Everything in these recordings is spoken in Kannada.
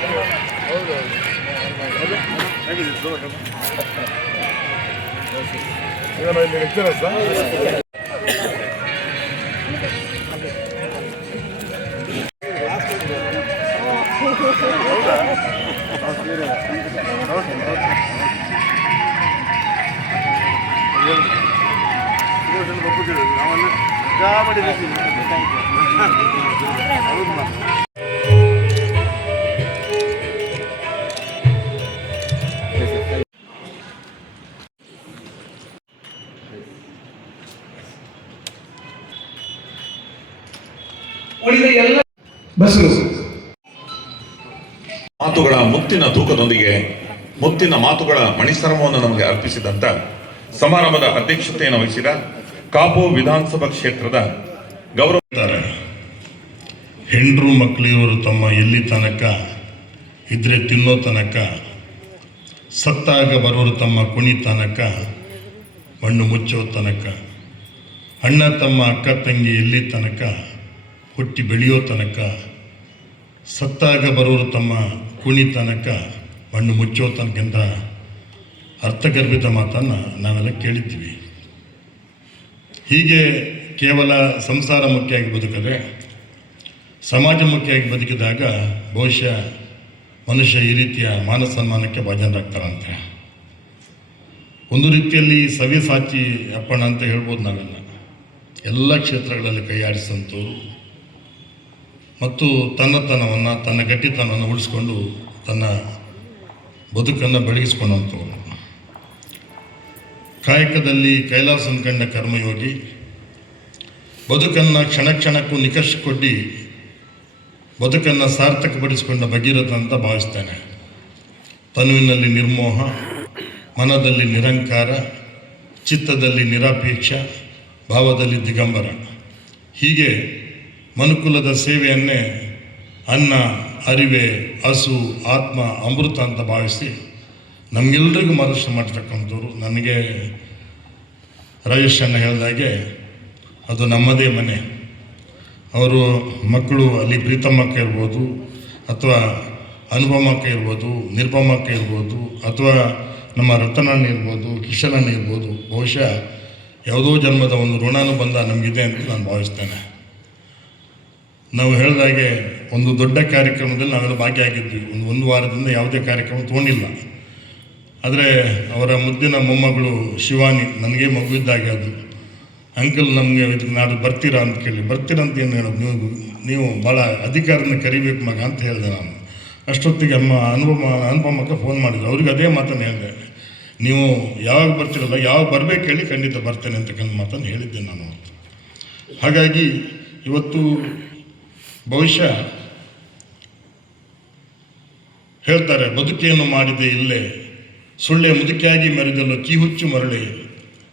ಏನೋ ಮಾತುಗಳ ಮುತ್ತಿನ ತೂಕದೊಂದಿಗೆ ಮುತ್ತಿನ ಮಾತುಗಳ ಮಣಿಸರಮವನ್ನು ನಮಗೆ ಅರ್ಪಿಸಿದಂತ ಸಮಾರಂಭದ ಅಧ್ಯಕ್ಷತೆಯನ್ನು ವಹಿಸಿದ ಕಾಪು ವಿಧಾನಸಭಾ ಕ್ಷೇತ್ರದ ಗೌರವ ಹೆಂಡ್ರು ಮಕ್ಕಳಿರೋರು ತಮ್ಮ ಎಲ್ಲಿ ತನಕ ಇದ್ರೆ ತಿನ್ನೋ ತನಕ ಸತ್ತಾಗ ಬರೋರು ತಮ್ಮ ಕುಣಿ ತನಕ ಮಣ್ಣು ಮುಚ್ಚೋ ತನಕ ಅಣ್ಣ ತಮ್ಮ ಅಕ್ಕ ತಂಗಿ ಎಲ್ಲಿ ತನಕ ಹುಟ್ಟಿ ಬೆಳೆಯೋ ತನಕ ಸತ್ತಾಗ ಬರೋರು ತಮ್ಮ ಕುಣಿತನಕ ಮಣ್ಣು ಮುಚ್ಚೋ ತನಕ ಅರ್ಥಗರ್ಭಿತ ಮಾತನ್ನು ನಾವೆಲ್ಲ ಕೇಳಿದ್ದೀವಿ. ಹೀಗೆ ಕೇವಲ ಸಂಸಾರ ಮುಖ್ಯವಾಗಿ ಬದುಕಿದ್ರೆ, ಸಮಾಜ ಮುಖ್ಯವಾಗಿ ಬದುಕಿದಾಗ ಬಹುಶಃ ಮನುಷ್ಯ ಈ ರೀತಿಯ ಮಾನ ಸನ್ಮಾನಕ್ಕೆ ಭಾಜನರಾಗ್ತಾರಂತೆ. ಒಂದು ರೀತಿಯಲ್ಲಿ ಸವ್ಯಸಾಚಿ ಅಪ್ಪಣ್ಣ ಅಂತ ಹೇಳ್ಬೋದು ನಾವೆಲ್ಲ. ಎಲ್ಲ ಕ್ಷೇತ್ರಗಳಲ್ಲಿ ಕೈಯಾಡಿಸಂಥವ್ರು ಮತ್ತು ತನ್ನತನವನ್ನು, ತನ್ನ ಗಟ್ಟಿತನವನ್ನು ಉಳಿಸ್ಕೊಂಡು ತನ್ನ ಬದುಕನ್ನು ಬೆಳಗಿಸ್ಕೊಂಡಂಥವ್ರು ಕಾಯಕದಲ್ಲಿ ಕೈಲಾಸನ ಕಂಡ ಕರ್ಮಯೋಗಿ ಬದುಕನ್ನು ಕ್ಷಣ ಕ್ಷಣಕ್ಕೂ ನಿಕಷ ಕೊಡ್ಡಿ ಬದುಕನ್ನು ಸಾರ್ಥಕಪಡಿಸಿಕೊಂಡ ಭಗೀರಥ ಅಂತ ಭಾವಿಸ್ತೇನೆ. ತನುವಿನಲ್ಲಿ ನಿರ್ಮೋಹ, ಮನದಲ್ಲಿ ನಿರಂಕಾರ, ಚಿತ್ತದಲ್ಲಿ ನಿರಾಪೇಕ್ಷ, ಭಾವದಲ್ಲಿ ದಿಗಂಬರ. ಹೀಗೆ ಮನುಕುಲದ ಸೇವೆಯನ್ನೇ ಅನ್ನ, ಅರಿವೆ, ಹಸು, ಆತ್ಮ, ಅಮೃತ ಅಂತ ಭಾವಿಸಿ ನಮಗೆಲ್ರಿಗೂ ಮಾರ್ಗದರ್ಶನ ಮಾಡ್ತಕ್ಕಂಥವ್ರು. ನನಗೆ ರಾಜೇಶ್ ಅಣ್ಣ ಹೇಳಿದಾಗೆ ಅದು ನಮ್ಮದೇ ಮನೆ. ಅವರು ಮಕ್ಕಳು ಅಲ್ಲಿ ಪ್ರೀತಮ್ಮಕ್ಕ ಇರ್ಬೋದು, ಅಥವಾ ಅನುಪಮಕ್ಕ ಇರ್ಬೋದು, ನಿರ್ಪಮಕ್ಕ ಇರ್ಬೋದು, ಅಥವಾ ನಮ್ಮ ರತನಣ್ಣ ಇರ್ಬೋದು, ಕಿಶನಣ್ಣ ಇರ್ಬೋದು, ಬಹುಶಃ ಯಾವುದೋ ಜನ್ಮದ ಒಂದು ಋಣಾನುಬಂಧ ನಮಗಿದೆ ಅಂತ ನಾನು ಭಾವಿಸ್ತೇನೆ. ನಾವು ಹೇಳಿದಾಗೆ ಒಂದು ದೊಡ್ಡ ಕಾರ್ಯಕ್ರಮದಲ್ಲಿ ನಾವೆಲ್ಲ ಭಾಗಿಯಾಗಿದ್ವಿ. ಒಂದು ಒಂದು ವಾರದಿಂದ ಯಾವುದೇ ಕಾರ್ಯಕ್ರಮ ತೊಗೊಂಡಿಲ್ಲ. ಆದರೆ ಅವರ ಮುದ್ದಿನ ಮೊಮ್ಮಗಳು ಶಿವಾನಿ ನನಗೆ ಮಗು ಇದ್ದಾಗೆ ಅದು. ಅಂಕಲ್ ನಮಗೆ ಇದಕ್ಕೆ ನಾಡು ಬರ್ತೀರಾ ಅಂತ ಕೇಳಿ, ಬರ್ತೀರಾ ಅಂತ ಏನು ಹೇಳೋದು? ನೀವು ನೀವು ಭಾಳ ಅಧಿಕಾರನ ಕರಿಬೇಕು ಮಗ ಅಂತ ಹೇಳಿದೆ ನಾನು. ಅಷ್ಟೊತ್ತಿಗೆ ಅಮ್ಮ ಅನುಪಮ ಅನುಪಮಕ್ಕೆ ಫೋನ್ ಮಾಡಿದ್ರು. ಅವ್ರಿಗೆ ಅದೇ ಮಾತನ್ನು ಹೇಳಿದೆ. ನೀವು ಯಾವಾಗ ಬರ್ತಿರಲ್ಲ, ಯಾವಾಗ ಬರಬೇಕು ಹೇಳಿ ಖಂಡಿತ ಬರ್ತೇನೆ ಅಂತಕ್ಕಂಥ ಮಾತನ್ನು ಹೇಳಿದ್ದೆ ನಾನು ಹಾಗಾಗಿ ಇವತ್ತು ಬಹುಶಃ ಹೇಳ್ತಾರೆ, ಬದುಕೇನು ಮಾಡಿದೆ ಇಲ್ಲೇ? ಸುಳ್ಳೆ ಮುದುಕಿಯಾಗಿ ಮೆರೆದಲು ಕಿಹುಚ್ಚು ಮರಳಿ.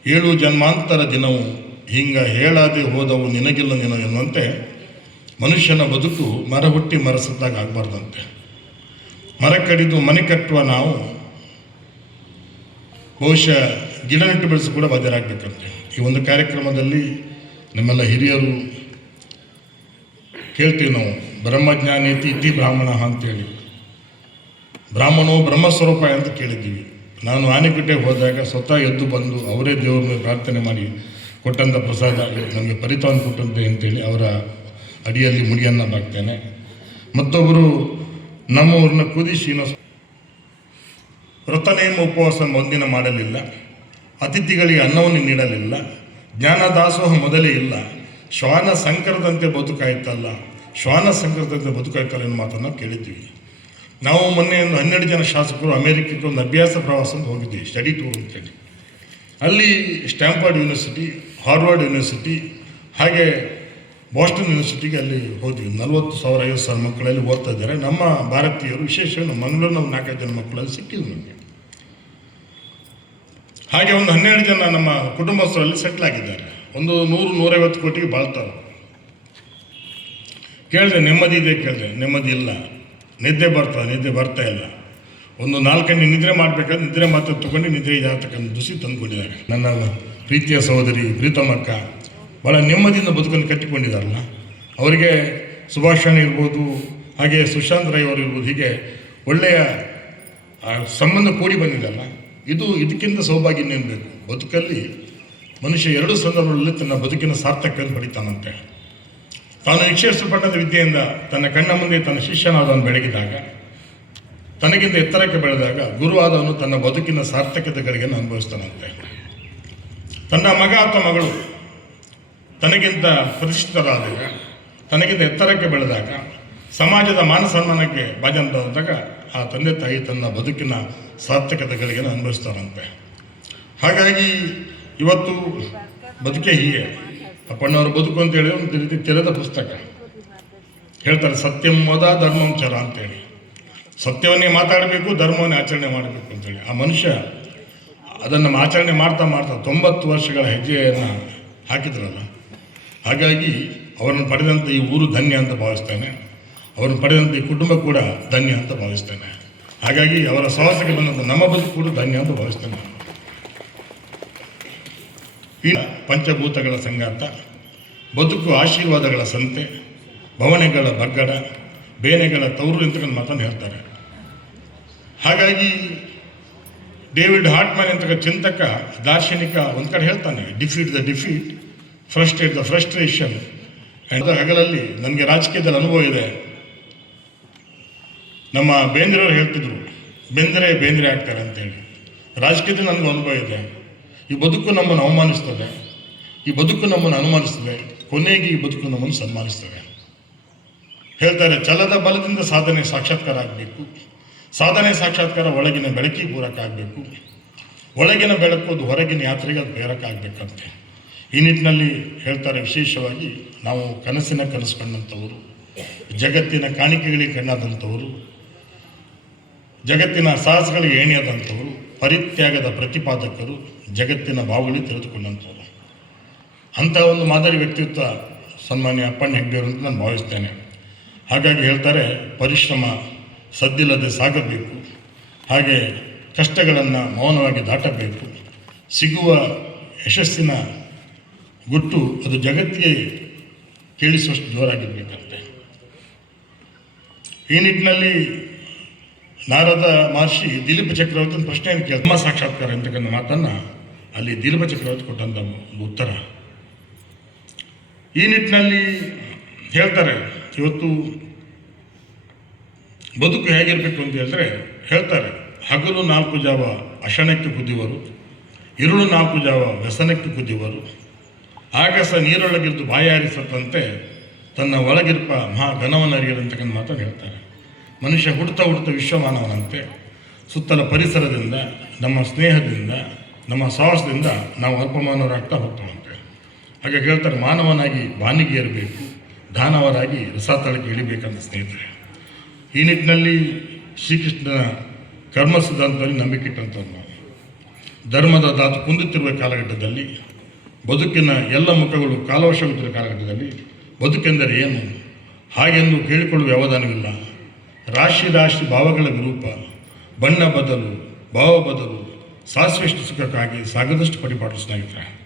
ಏಳು ಜನ್ಮಾಂತರ ದಿನವು, ಹಿಂಗ ಹೇಳಾದೆ ಹೋದವು ನಿನಗಿಲ್ಲ ನಿನ ಎನ್ನುವಂತೆ ಮನುಷ್ಯನ ಬದುಕು ಮರ ಹುಟ್ಟಿ ಮರ ಆಗಬಾರ್ದಂತೆ. ಮರ ಕಡಿದು ಮನೆ ಕಟ್ಟುವ ನಾವು ಬಹುಶಃ ಗಿಡ ನೆಟ್ಟು ಬೆಳೆಸಿ ಕೂಡ ಬಾಧ್ಯರಾಗಬೇಕಂತೆ. ಈ ಒಂದು ಕಾರ್ಯಕ್ರಮದಲ್ಲಿ ನಮ್ಮೆಲ್ಲ ಹಿರಿಯರು ಕೇಳ್ತೀವಿ ನಾವು. ಬ್ರಹ್ಮಜ್ಞಾನೇತಿ ಇತಿ ಬ್ರಾಹ್ಮಣ ಅಂತೇಳಿ ಬ್ರಾಹ್ಮಣವು ಬ್ರಹ್ಮಸ್ವರೂಪ ಅಂತ ಕೇಳಿದ್ದೀವಿ. ನಾನು ಆನೆಕಟ್ಟೆಗೆ ಹೋದಾಗ ಸ್ವತಃ ಎದ್ದು ಬಂದು ಅವರೇ ದೇವ್ರನ್ನ ಪ್ರಾರ್ಥನೆ ಮಾಡಿ ಕೊಟ್ಟಂಥ ಪ್ರಸಾದ, ನಮಗೆ ಪರಿತವನ್ನು ಕೊಟ್ಟಂತೆ ಅಂತೇಳಿ ಅವರ ಅಡಿಯಲ್ಲಿ ಮುಡಿಯನ್ನು ಬಾಕ್ತೇನೆ. ಮತ್ತೊಬ್ಬರು ನಮ್ಮ ಊರಿನ ಕುದಿಶೀನ ವ್ರತನೇಮ ಉಪವಾಸ ಒಂದಿನ ಮಾಡಲಿಲ್ಲ. ಅತಿಥಿಗಳಿಗೆ ಅನ್ನವನ್ನು ನೀಡಲಿಲ್ಲ. ಜ್ಞಾನ ದಾಸೋಹ ಮೊದಲೇ ಇಲ್ಲ. ಶ್ವಾನ ಸಂಕರದಂತೆ ಬದುಕಾಯ್ತಲ್ಲ. ಶ್ವಾನ ಸಂಕರದಂತೆ ಬದುಕಾಯ್ತಲ್ಲ ಅನ್ನೋ ಮಾತನ್ನು ಕೇಳಿದ್ದೀವಿ ನಾವು ಮೊನ್ನೆ ಒಂದು ಹನ್ನೆರಡು ಜನ ಶಾಸಕರು ಅಮೇರಿಕಕ್ಕೆ ಒಂದು ಅಭ್ಯಾಸ ಪ್ರವಾಸ ಅಂತ ಹೋಗಿದ್ವಿ ಸ್ಟಡಿ ಟೂರ್ ಅಂತೇಳಿ. ಅಲ್ಲಿ ಸ್ಟ್ಯಾಂಫರ್ಡ್ ಯೂನಿವರ್ಸಿಟಿ ಹಾರ್ವರ್ಡ್ ಯೂನಿವರ್ಸಿಟಿ ಹಾಗೆ ಬಾಸ್ಟನ್ ಯೂನಿವರ್ಸಿಟಿಗೆ ಅಲ್ಲಿ ಹೋದ್ವಿ. ನಲ್ವತ್ತು ಸಾವಿರ, ಐವತ್ತು ಸಾವಿರ ಮಕ್ಕಳಲ್ಲಿ ಓದ್ತಾ ಇದ್ದಾರೆ. ನಮ್ಮ ಭಾರತೀಯರು, ವಿಶೇಷವಾಗಿ ನಮ್ಮ ಮಂಗಳೂರಿನ ಒಂದು ನಾಲ್ಕೈದು ಜನ ಮಕ್ಕಳಲ್ಲಿ ಸಿಕ್ಕಿದ್ರು ನಮಗೆ. ಹಾಗೆ ಒಂದು ಹನ್ನೆರಡು ಜನ ನಮ್ಮ ಕುಟುಂಬಸ್ಥರಲ್ಲಿ ಸೆಟ್ಲ್ ಆಗಿದ್ದಾರೆ. ಒಂದು ನೂರು, ನೂರೈವತ್ತು ಕೋಟಿಗೆ ಬಾಳ್ತಾರೆ. ಕೇಳಿದೆ, ನೆಮ್ಮದಿ ಇದೆ ಕೇಳಿದೆ, ನೆಮ್ಮದಿ ಇಲ್ಲ. ನಿದ್ದೆ ಬರ್ತದೆ ನಿದ್ದೆ ಬರ್ತಾ ಇಲ್ಲ. ಒಂದು ನಾಲ್ಕು ಗಂಟೆ ನಿದ್ರೆ ಮಾಡಬೇಕಾದ್ರೆ ನಿದ್ರೆ ಮಾತ್ರ ತೊಗೊಂಡು ನಿದ್ರೆ ಇದಾಗತಕ್ಕಂಥ ದುಸಿ ತಂದುಕೊಂಡಿದ್ದಾರೆ. ನನ್ನ ಪ್ರೀತಿಯ ಸಹೋದರಿ ಪ್ರೀತಮಕ್ಕ ಭಾಳ ನೆಮ್ಮದಿಯಿಂದ ಬದುಕನ್ನು ಕಟ್ಟಿಕೊಂಡಿದ್ದಾರಲ್ಲ. ಅವರಿಗೆ ಸುಭಾಷಣ್ ಇರ್ಬೋದು, ಹಾಗೆ ಸುಶಾಂತ್ ರೈ ಅವರು ಇರ್ಬೋದು, ಹೀಗೆ ಒಳ್ಳೆಯ ಸಂಬಂಧ ಕೂಡಿ ಬಂದಿದ್ದಲ್ಲ ಇದು ಇದಕ್ಕಿಂತ ಸೌಭಾಗ್ಯ ಬೇಕು? ಬದುಕಲ್ಲಿ ಮನುಷ್ಯ ಎರಡು ಸಂದರ್ಭಗಳಲ್ಲಿ ತನ್ನ ಬದುಕಿನ ಸಾರ್ಥಕ್ಯವನ್ನು ಪಡಿತಾನಂತೆ. ತಾನು ನಿಕ್ಷೇಪಿಸಲ್ಪಟ್ಟದ ವಿದ್ಯೆಯಿಂದ ತನ್ನ ಕಣ್ಣ ಮುಂದೆ ತನ್ನ ಶಿಷ್ಯನಾದವನು ಬೆಳಗಿದಾಗ, ತನಗಿಂತ ಎತ್ತರಕ್ಕೆ ಬೆಳೆದಾಗ ಗುರುವಾದವನು ತನ್ನ ಬದುಕಿನ ಸಾರ್ಥಕತೆಗಳಿಗೆ ಅನುಭವಿಸ್ತಾನಂತೆ. ತನ್ನ ಮಗ ಅಥವಾ ಮಗಳು ತನಗಿಂತ ಪ್ರತಿಷ್ಠಿತರಾದಾಗ, ತನಗಿಂತ ಎತ್ತರಕ್ಕೆ ಬೆಳೆದಾಗ, ಸಮಾಜದ ಮಾನ ಸನ್ಮಾನಕ್ಕೆ ಬಾಜಂತಾದಾಗ ಆ ತಂದೆ ತಾಯಿ ತನ್ನ ಬದುಕಿನ ಸಾರ್ಥಕತೆಗಳಿಗೆ ಅನುಭವಿಸ್ತಾರಂತೆ ಹಾಗಾಗಿ ಇವತ್ತು ಬದುಕೆ ಹೀಗೆ. ಅಪ್ಪಣ್ಣವರ ಬದುಕು ಅಂತ ಹೇಳಿ ಒಂದು ರೀತಿ ತೆರೆದ ಪುಸ್ತಕ. ಹೇಳ್ತಾರೆ, ಸತ್ಯಂ ಮೋದ ಧರ್ಮಂ ಚರ ಅಂತೇಳಿ. ಸತ್ಯವನ್ನೇ ಮಾತಾಡಬೇಕು, ಧರ್ಮವನ್ನೇ ಆಚರಣೆ ಮಾಡಬೇಕು ಅಂತೇಳಿ. ಆ ಮನುಷ್ಯ ಅದನ್ನು ಆಚರಣೆ ಮಾಡ್ತಾ ಮಾಡ್ತಾ ತೊಂಬತ್ತು ವರ್ಷಗಳ ಹೆಜ್ಜೆಯನ್ನು ಹಾಕಿದ್ರಲ್ಲ. ಹಾಗಾಗಿ ಅವರನ್ನು ಪಡೆದಂಥ ಈ ಊರು ಧನ್ಯ ಅಂತ ಭಾವಿಸ್ತೇನೆ. ಅವರನ್ನು ಪಡೆದಂಥ ಈ ಕುಟುಂಬ ಕೂಡ ಧನ್ಯ ಅಂತ ಭಾವಿಸ್ತೇನೆ. ಹಾಗಾಗಿ ಅವರ ಸಾಹಸಕ್ಕೆ ಬಂದಂಥ ನಮ್ಮ ಬದುಕು ಕೂಡ ಧನ್ಯ ಅಂತ ಭಾವಿಸ್ತೇನೆ ಈ ಪಂಚಭೂತಗಳ ಸಂಗಾತ, ಬದುಕು ಆಶೀರ್ವಾದಗಳ ಸಂತೆ, ಭವನೆಗಳ ಬಗ್ಗಡ ಬೇನೆಗಳ ತವರು ಅಂತಕ್ಕಂಥ ಮಾತನ್ನು ಹೇಳ್ತಾರೆ. ಹಾಗಾಗಿ ಡೇವಿಡ್ ಹಾರ್ಟ್ಮನ್ ಅಂತಕ್ಕ ಚಿಂತಕ, ದಾರ್ಶನಿಕ ಒಂದು ಕಡೆ ಹೇಳ್ತಾನೆ defeat the defeat frustrate the frustration and ಹಗಲಲ್ಲಿ ನನಗೆ ರಾಜಕೀಯದಲ್ಲಿ ಅನುಭವ ಇದೆ. ನಮ್ಮ ಬೇಂದ್ರೆಯವರು ಹೇಳ್ತಿದ್ರು, ಬೇಂದ್ರೆ ಬೇಂದ್ರೆ ಆಗ್ತಾರೆ ಅಂತೇಳಿ. ರಾಜಕೀಯದಲ್ಲಿ ನನಗೆ ಅನುಭವ ಇದೆ. ಈ ಬದುಕು ನಮ್ಮನ್ನು ಅವಮಾನಿಸ್ತದೆ. ಈ ಬದುಕು ನಮ್ಮನ್ನು ಅನುಮಾನಿಸ್ತದೆ. ಕೊನೆಗೆ ಈ ಬದುಕು ನಮ್ಮನ್ನು ಸನ್ಮಾನಿಸ್ತದೆ. ಹೇಳ್ತಾರೆ, ಛಲದ ಬಲದಿಂದ ಸಾಧನೆ ಸಾಕ್ಷಾತ್ಕಾರ ಆಗಬೇಕು. ಸಾಧನೆ ಸಾಕ್ಷಾತ್ಕಾರ ಒಳಗಿನ ಬೆಳಕಿಗೆ ಪೂರಕ ಆಗಬೇಕು. ಒಳಗಿನ ಬೆಳಕು ಅದು ಹೊರಗಿನ ಯಾತ್ರೆಗೆ ಅದು ಬೇರಕ್ಕಾಗಬೇಕಂತೆ ಈ ನಿಟ್ಟಿನಲ್ಲಿ ಹೇಳ್ತಾರೆ ವಿಶೇಷವಾಗಿ, ನಾವು ಕನಸಿನ ಕನಸು ಕಂಡಂಥವರು ಜಗತ್ತಿನ ಕಾಣಿಕೆಗಳಿಗೆ ಕಣ್ಣಾದಂಥವರು ಜಗತ್ತಿನ ಸಾಹಸಗಳಿಗೆ ಏಣಿಯಾದಂಥವರು ಪರಿತ್ಯಾಗದ ಪ್ರತಿಪಾದಕರು ಜಗತ್ತಿನ ಬಾವುಳಿ ತೆರೆದುಕೊಂಡಂಥವ್ರು. ಅಂಥ ಒಂದು ಮಾದರಿ ವ್ಯಕ್ತಿತ್ವ ಸನ್ಮಾನ್ಯ ಅಪ್ಪಣ್ಣ ಹೆಗ್ಡೆಯವರು ಅಂತ ನಾನು ಭಾವಿಸ್ತೇನೆ. ಹಾಗಾಗಿ ಹೇಳ್ತಾರೆ, ಪರಿಶ್ರಮ ಸದ್ದಿಲ್ಲದೆ ಸಾಗಬೇಕು. ಹಾಗೆ ಕಷ್ಟಗಳನ್ನು ಮೌನವಾಗಿ ದಾಟಬೇಕು. ಸಿಗುವ ಯಶಸ್ಸಿನ ಗುಟ್ಟು ಅದು ಜಗತ್ತಿಗೆ ಕೇಳಿಸುವಷ್ಟು ಜೋರಾಗಿರಬೇಕಂತೆ. ಈ ನಿಟ್ಟಿನಲ್ಲಿ ನಾರದ ಮಹರ್ಷಿ ದಿಲೀಪ ಚಕ್ರವರ್ತಿ ಪ್ರಶ್ನೆ ಪ್ರಶ್ನೆಯನ್ನು ಕೇಳ್ತಾರೆ. ಧರ್ಮ ಸಾಕ್ಷಾತ್ಕಾರ ಅಂತಕ್ಕಂಥ ಮಾತನ್ನು ಅಲ್ಲಿ ದಿಲೀಪ ಚಕ್ರವರ್ತಿ ಕೊಟ್ಟಂಥ ಉತ್ತರ. ಈ ನಿಟ್ಟಿನಲ್ಲಿ ಹೇಳ್ತಾರೆ, ಇವತ್ತು ಬದುಕು ಹೇಗಿರಬೇಕು ಅಂತ ಹೇಳಿದ್ರೆ ಹೇಳ್ತಾರೆ, ಹಗಲು ನಾಲ್ಕು ಜಾವ ಅಶನಕ್ಕೆ ಕುದಿಯುವರು ಇರುಳು ನಾಲ್ಕು ಜಾವ ವ್ಯಸನಕ್ಕೆ ಕುದಿಯುವರು ಆಗಸ ನೀರೊಳಗಿದ್ದು ಬಾಯಾರಿಸತ್ತಂತೆ ತನ್ನ ಒಳಗಿರ್ಪ ಮಹಾ ಘನವನ್ನು ಅರಿಯದಂತಕ್ಕಂಥ ಮಾತನ್ನು ಹೇಳ್ತಾರೆ. ಮನುಷ್ಯ ಹುಡ್ತಾ ಹುಡ್ತಾ ವಿಶ್ವಮಾನವನಂತೆ ಸುತ್ತಲ ಪರಿಸರದಿಂದ, ನಮ್ಮ ಸ್ನೇಹದಿಂದ, ನಮ್ಮ ಸಾಹಸದಿಂದ ನಾವು ಅಲ್ಪಮಾನವರಾಗ್ತಾ ಹೋಗ್ತಾವಂತೆ ಹಾಗೆ ಕೇಳ್ತಾರೆ ಮಾನವನಾಗಿ ಬಾನಿಗೆ ಏರಬೇಕು, ದಾನವರಾಗಿ ರಸಾತಳಕ್ಕೆ ಇಳಿಬೇಕಂತ ಸ್ನೇಹಿತರೆ. ಈ ನಿಟ್ಟಿನಲ್ಲಿ ಶ್ರೀಕೃಷ್ಣನ ಕರ್ಮ ಸಿದ್ಧಾಂತದಲ್ಲಿ ನಂಬಿಕೆ ಇಟ್ಟಂಥವ್ರು ಧರ್ಮದ ದಾತು ಕುಂದುತ್ತಿರುವ ಕಾಲಘಟ್ಟದಲ್ಲಿ, ಬದುಕಿನ ಎಲ್ಲ ಮುಖಗಳು ಕಾಲವಶವಿದ್ದ ಕಾಲಘಟ್ಟದಲ್ಲಿ ಬದುಕೆಂದರೆ ಏನು? ಹಾಗೆಂದು ಕೇಳಿಕೊಳ್ಳುವ ವ್ಯವಧಾನವಿಲ್ಲ ರಾಶಿ ರಾಶಿ ಭಾವಗಳ ವಿರೂಪ, ಬಣ್ಣ ಬದಲು, ಭಾವ ಬದಲು, ಸಾಸಿವೆಷ್ಟು ಸುಖಕ್ಕಾಗಿ ಸಾಗದಷ್ಟು ಪರಿಪಾಠ ಸ್ನೇಹಿತರೆ.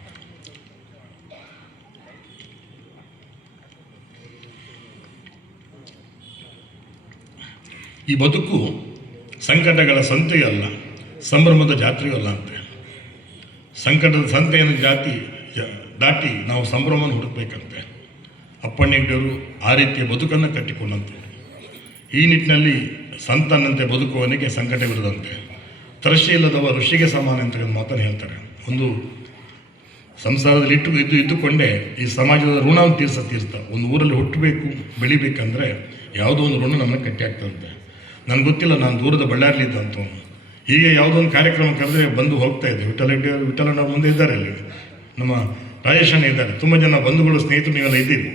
ಈ ಬದುಕು ಸಂಕಟಗಳ ಸಂತೆಯಲ್ಲ ಸಂಭ್ರಮದ ಜಾತ್ರೆಯೂ ಅಲ್ಲ ಅಂತೆ. ಸಂಕಟದ ಸಂತೆಯನ್ನು ಜಾತಿ ದಾಟಿ ನಾವು ಸಂಭ್ರಮವನ್ನು ಹುಡುಕಬೇಕಂತೆ. ಅಪ್ಪಣ್ಣಿಗರು ಆ ರೀತಿಯ ಬದುಕನ್ನು ಕಟ್ಟಿಕೊಂಡಂತೆ. ಈ ನಿಟ್ಟಿನಲ್ಲಿ ಸಂತನಂತೆ ಬದುಕುವವನಿಗೆ ತರಶಿ ಇಲ್ಲದವ ಋಷಿಗೆ ಸಮಾನ ಅಂತ ಮಾತನ್ನು ಹೇಳ್ತಾರೆ. ಒಂದು ಸಂಸಾರದಲ್ಲಿ ಇಟ್ಟು ಇದ್ದು ಇದ್ದುಕೊಂಡೇ ಈ ಸಮಾಜದ ಋಣವನ್ನು ತೀರ್ಸ ತೀರ್ಥ ಒಂದು ಊರಲ್ಲಿ ಹುಟ್ಟಬೇಕು, ಬೆಳಿಬೇಕಂದ್ರೆ ಯಾವುದೋ ಒಂದು ಋಣ ನಮ್ಮನ್ನು ಕಟ್ಟಿ ಆಗ್ತದಂತೆ ನನಗೆ ಗೊತ್ತಿಲ್ಲ, ನಾನು ದೂರದ ಬಳ್ಳಾರಿಲಿ ಇದ್ದಂತ ಹೀಗೆ ಯಾವುದೋ ಒಂದು ಕಾರ್ಯಕ್ರಮ ಕರೆದ್ರೆ ಬಂದು ಹೋಗ್ತಾ ಇದ್ದೆ. ವಿಠಲ ವಿಠಲಣ್ಣ ಮುಂದೆ ಇದ್ದಾರೆ ಅಲ್ಲಿ. ನಮ್ಮ ರಾಜೇಶಣ್ಣ ಇದ್ದಾರೆ. ತುಂಬ ಜನ ಬಂಧುಗಳು, ಸ್ನೇಹಿತರು ನೀವೆಲ್ಲ ಇದ್ದೀರಿ.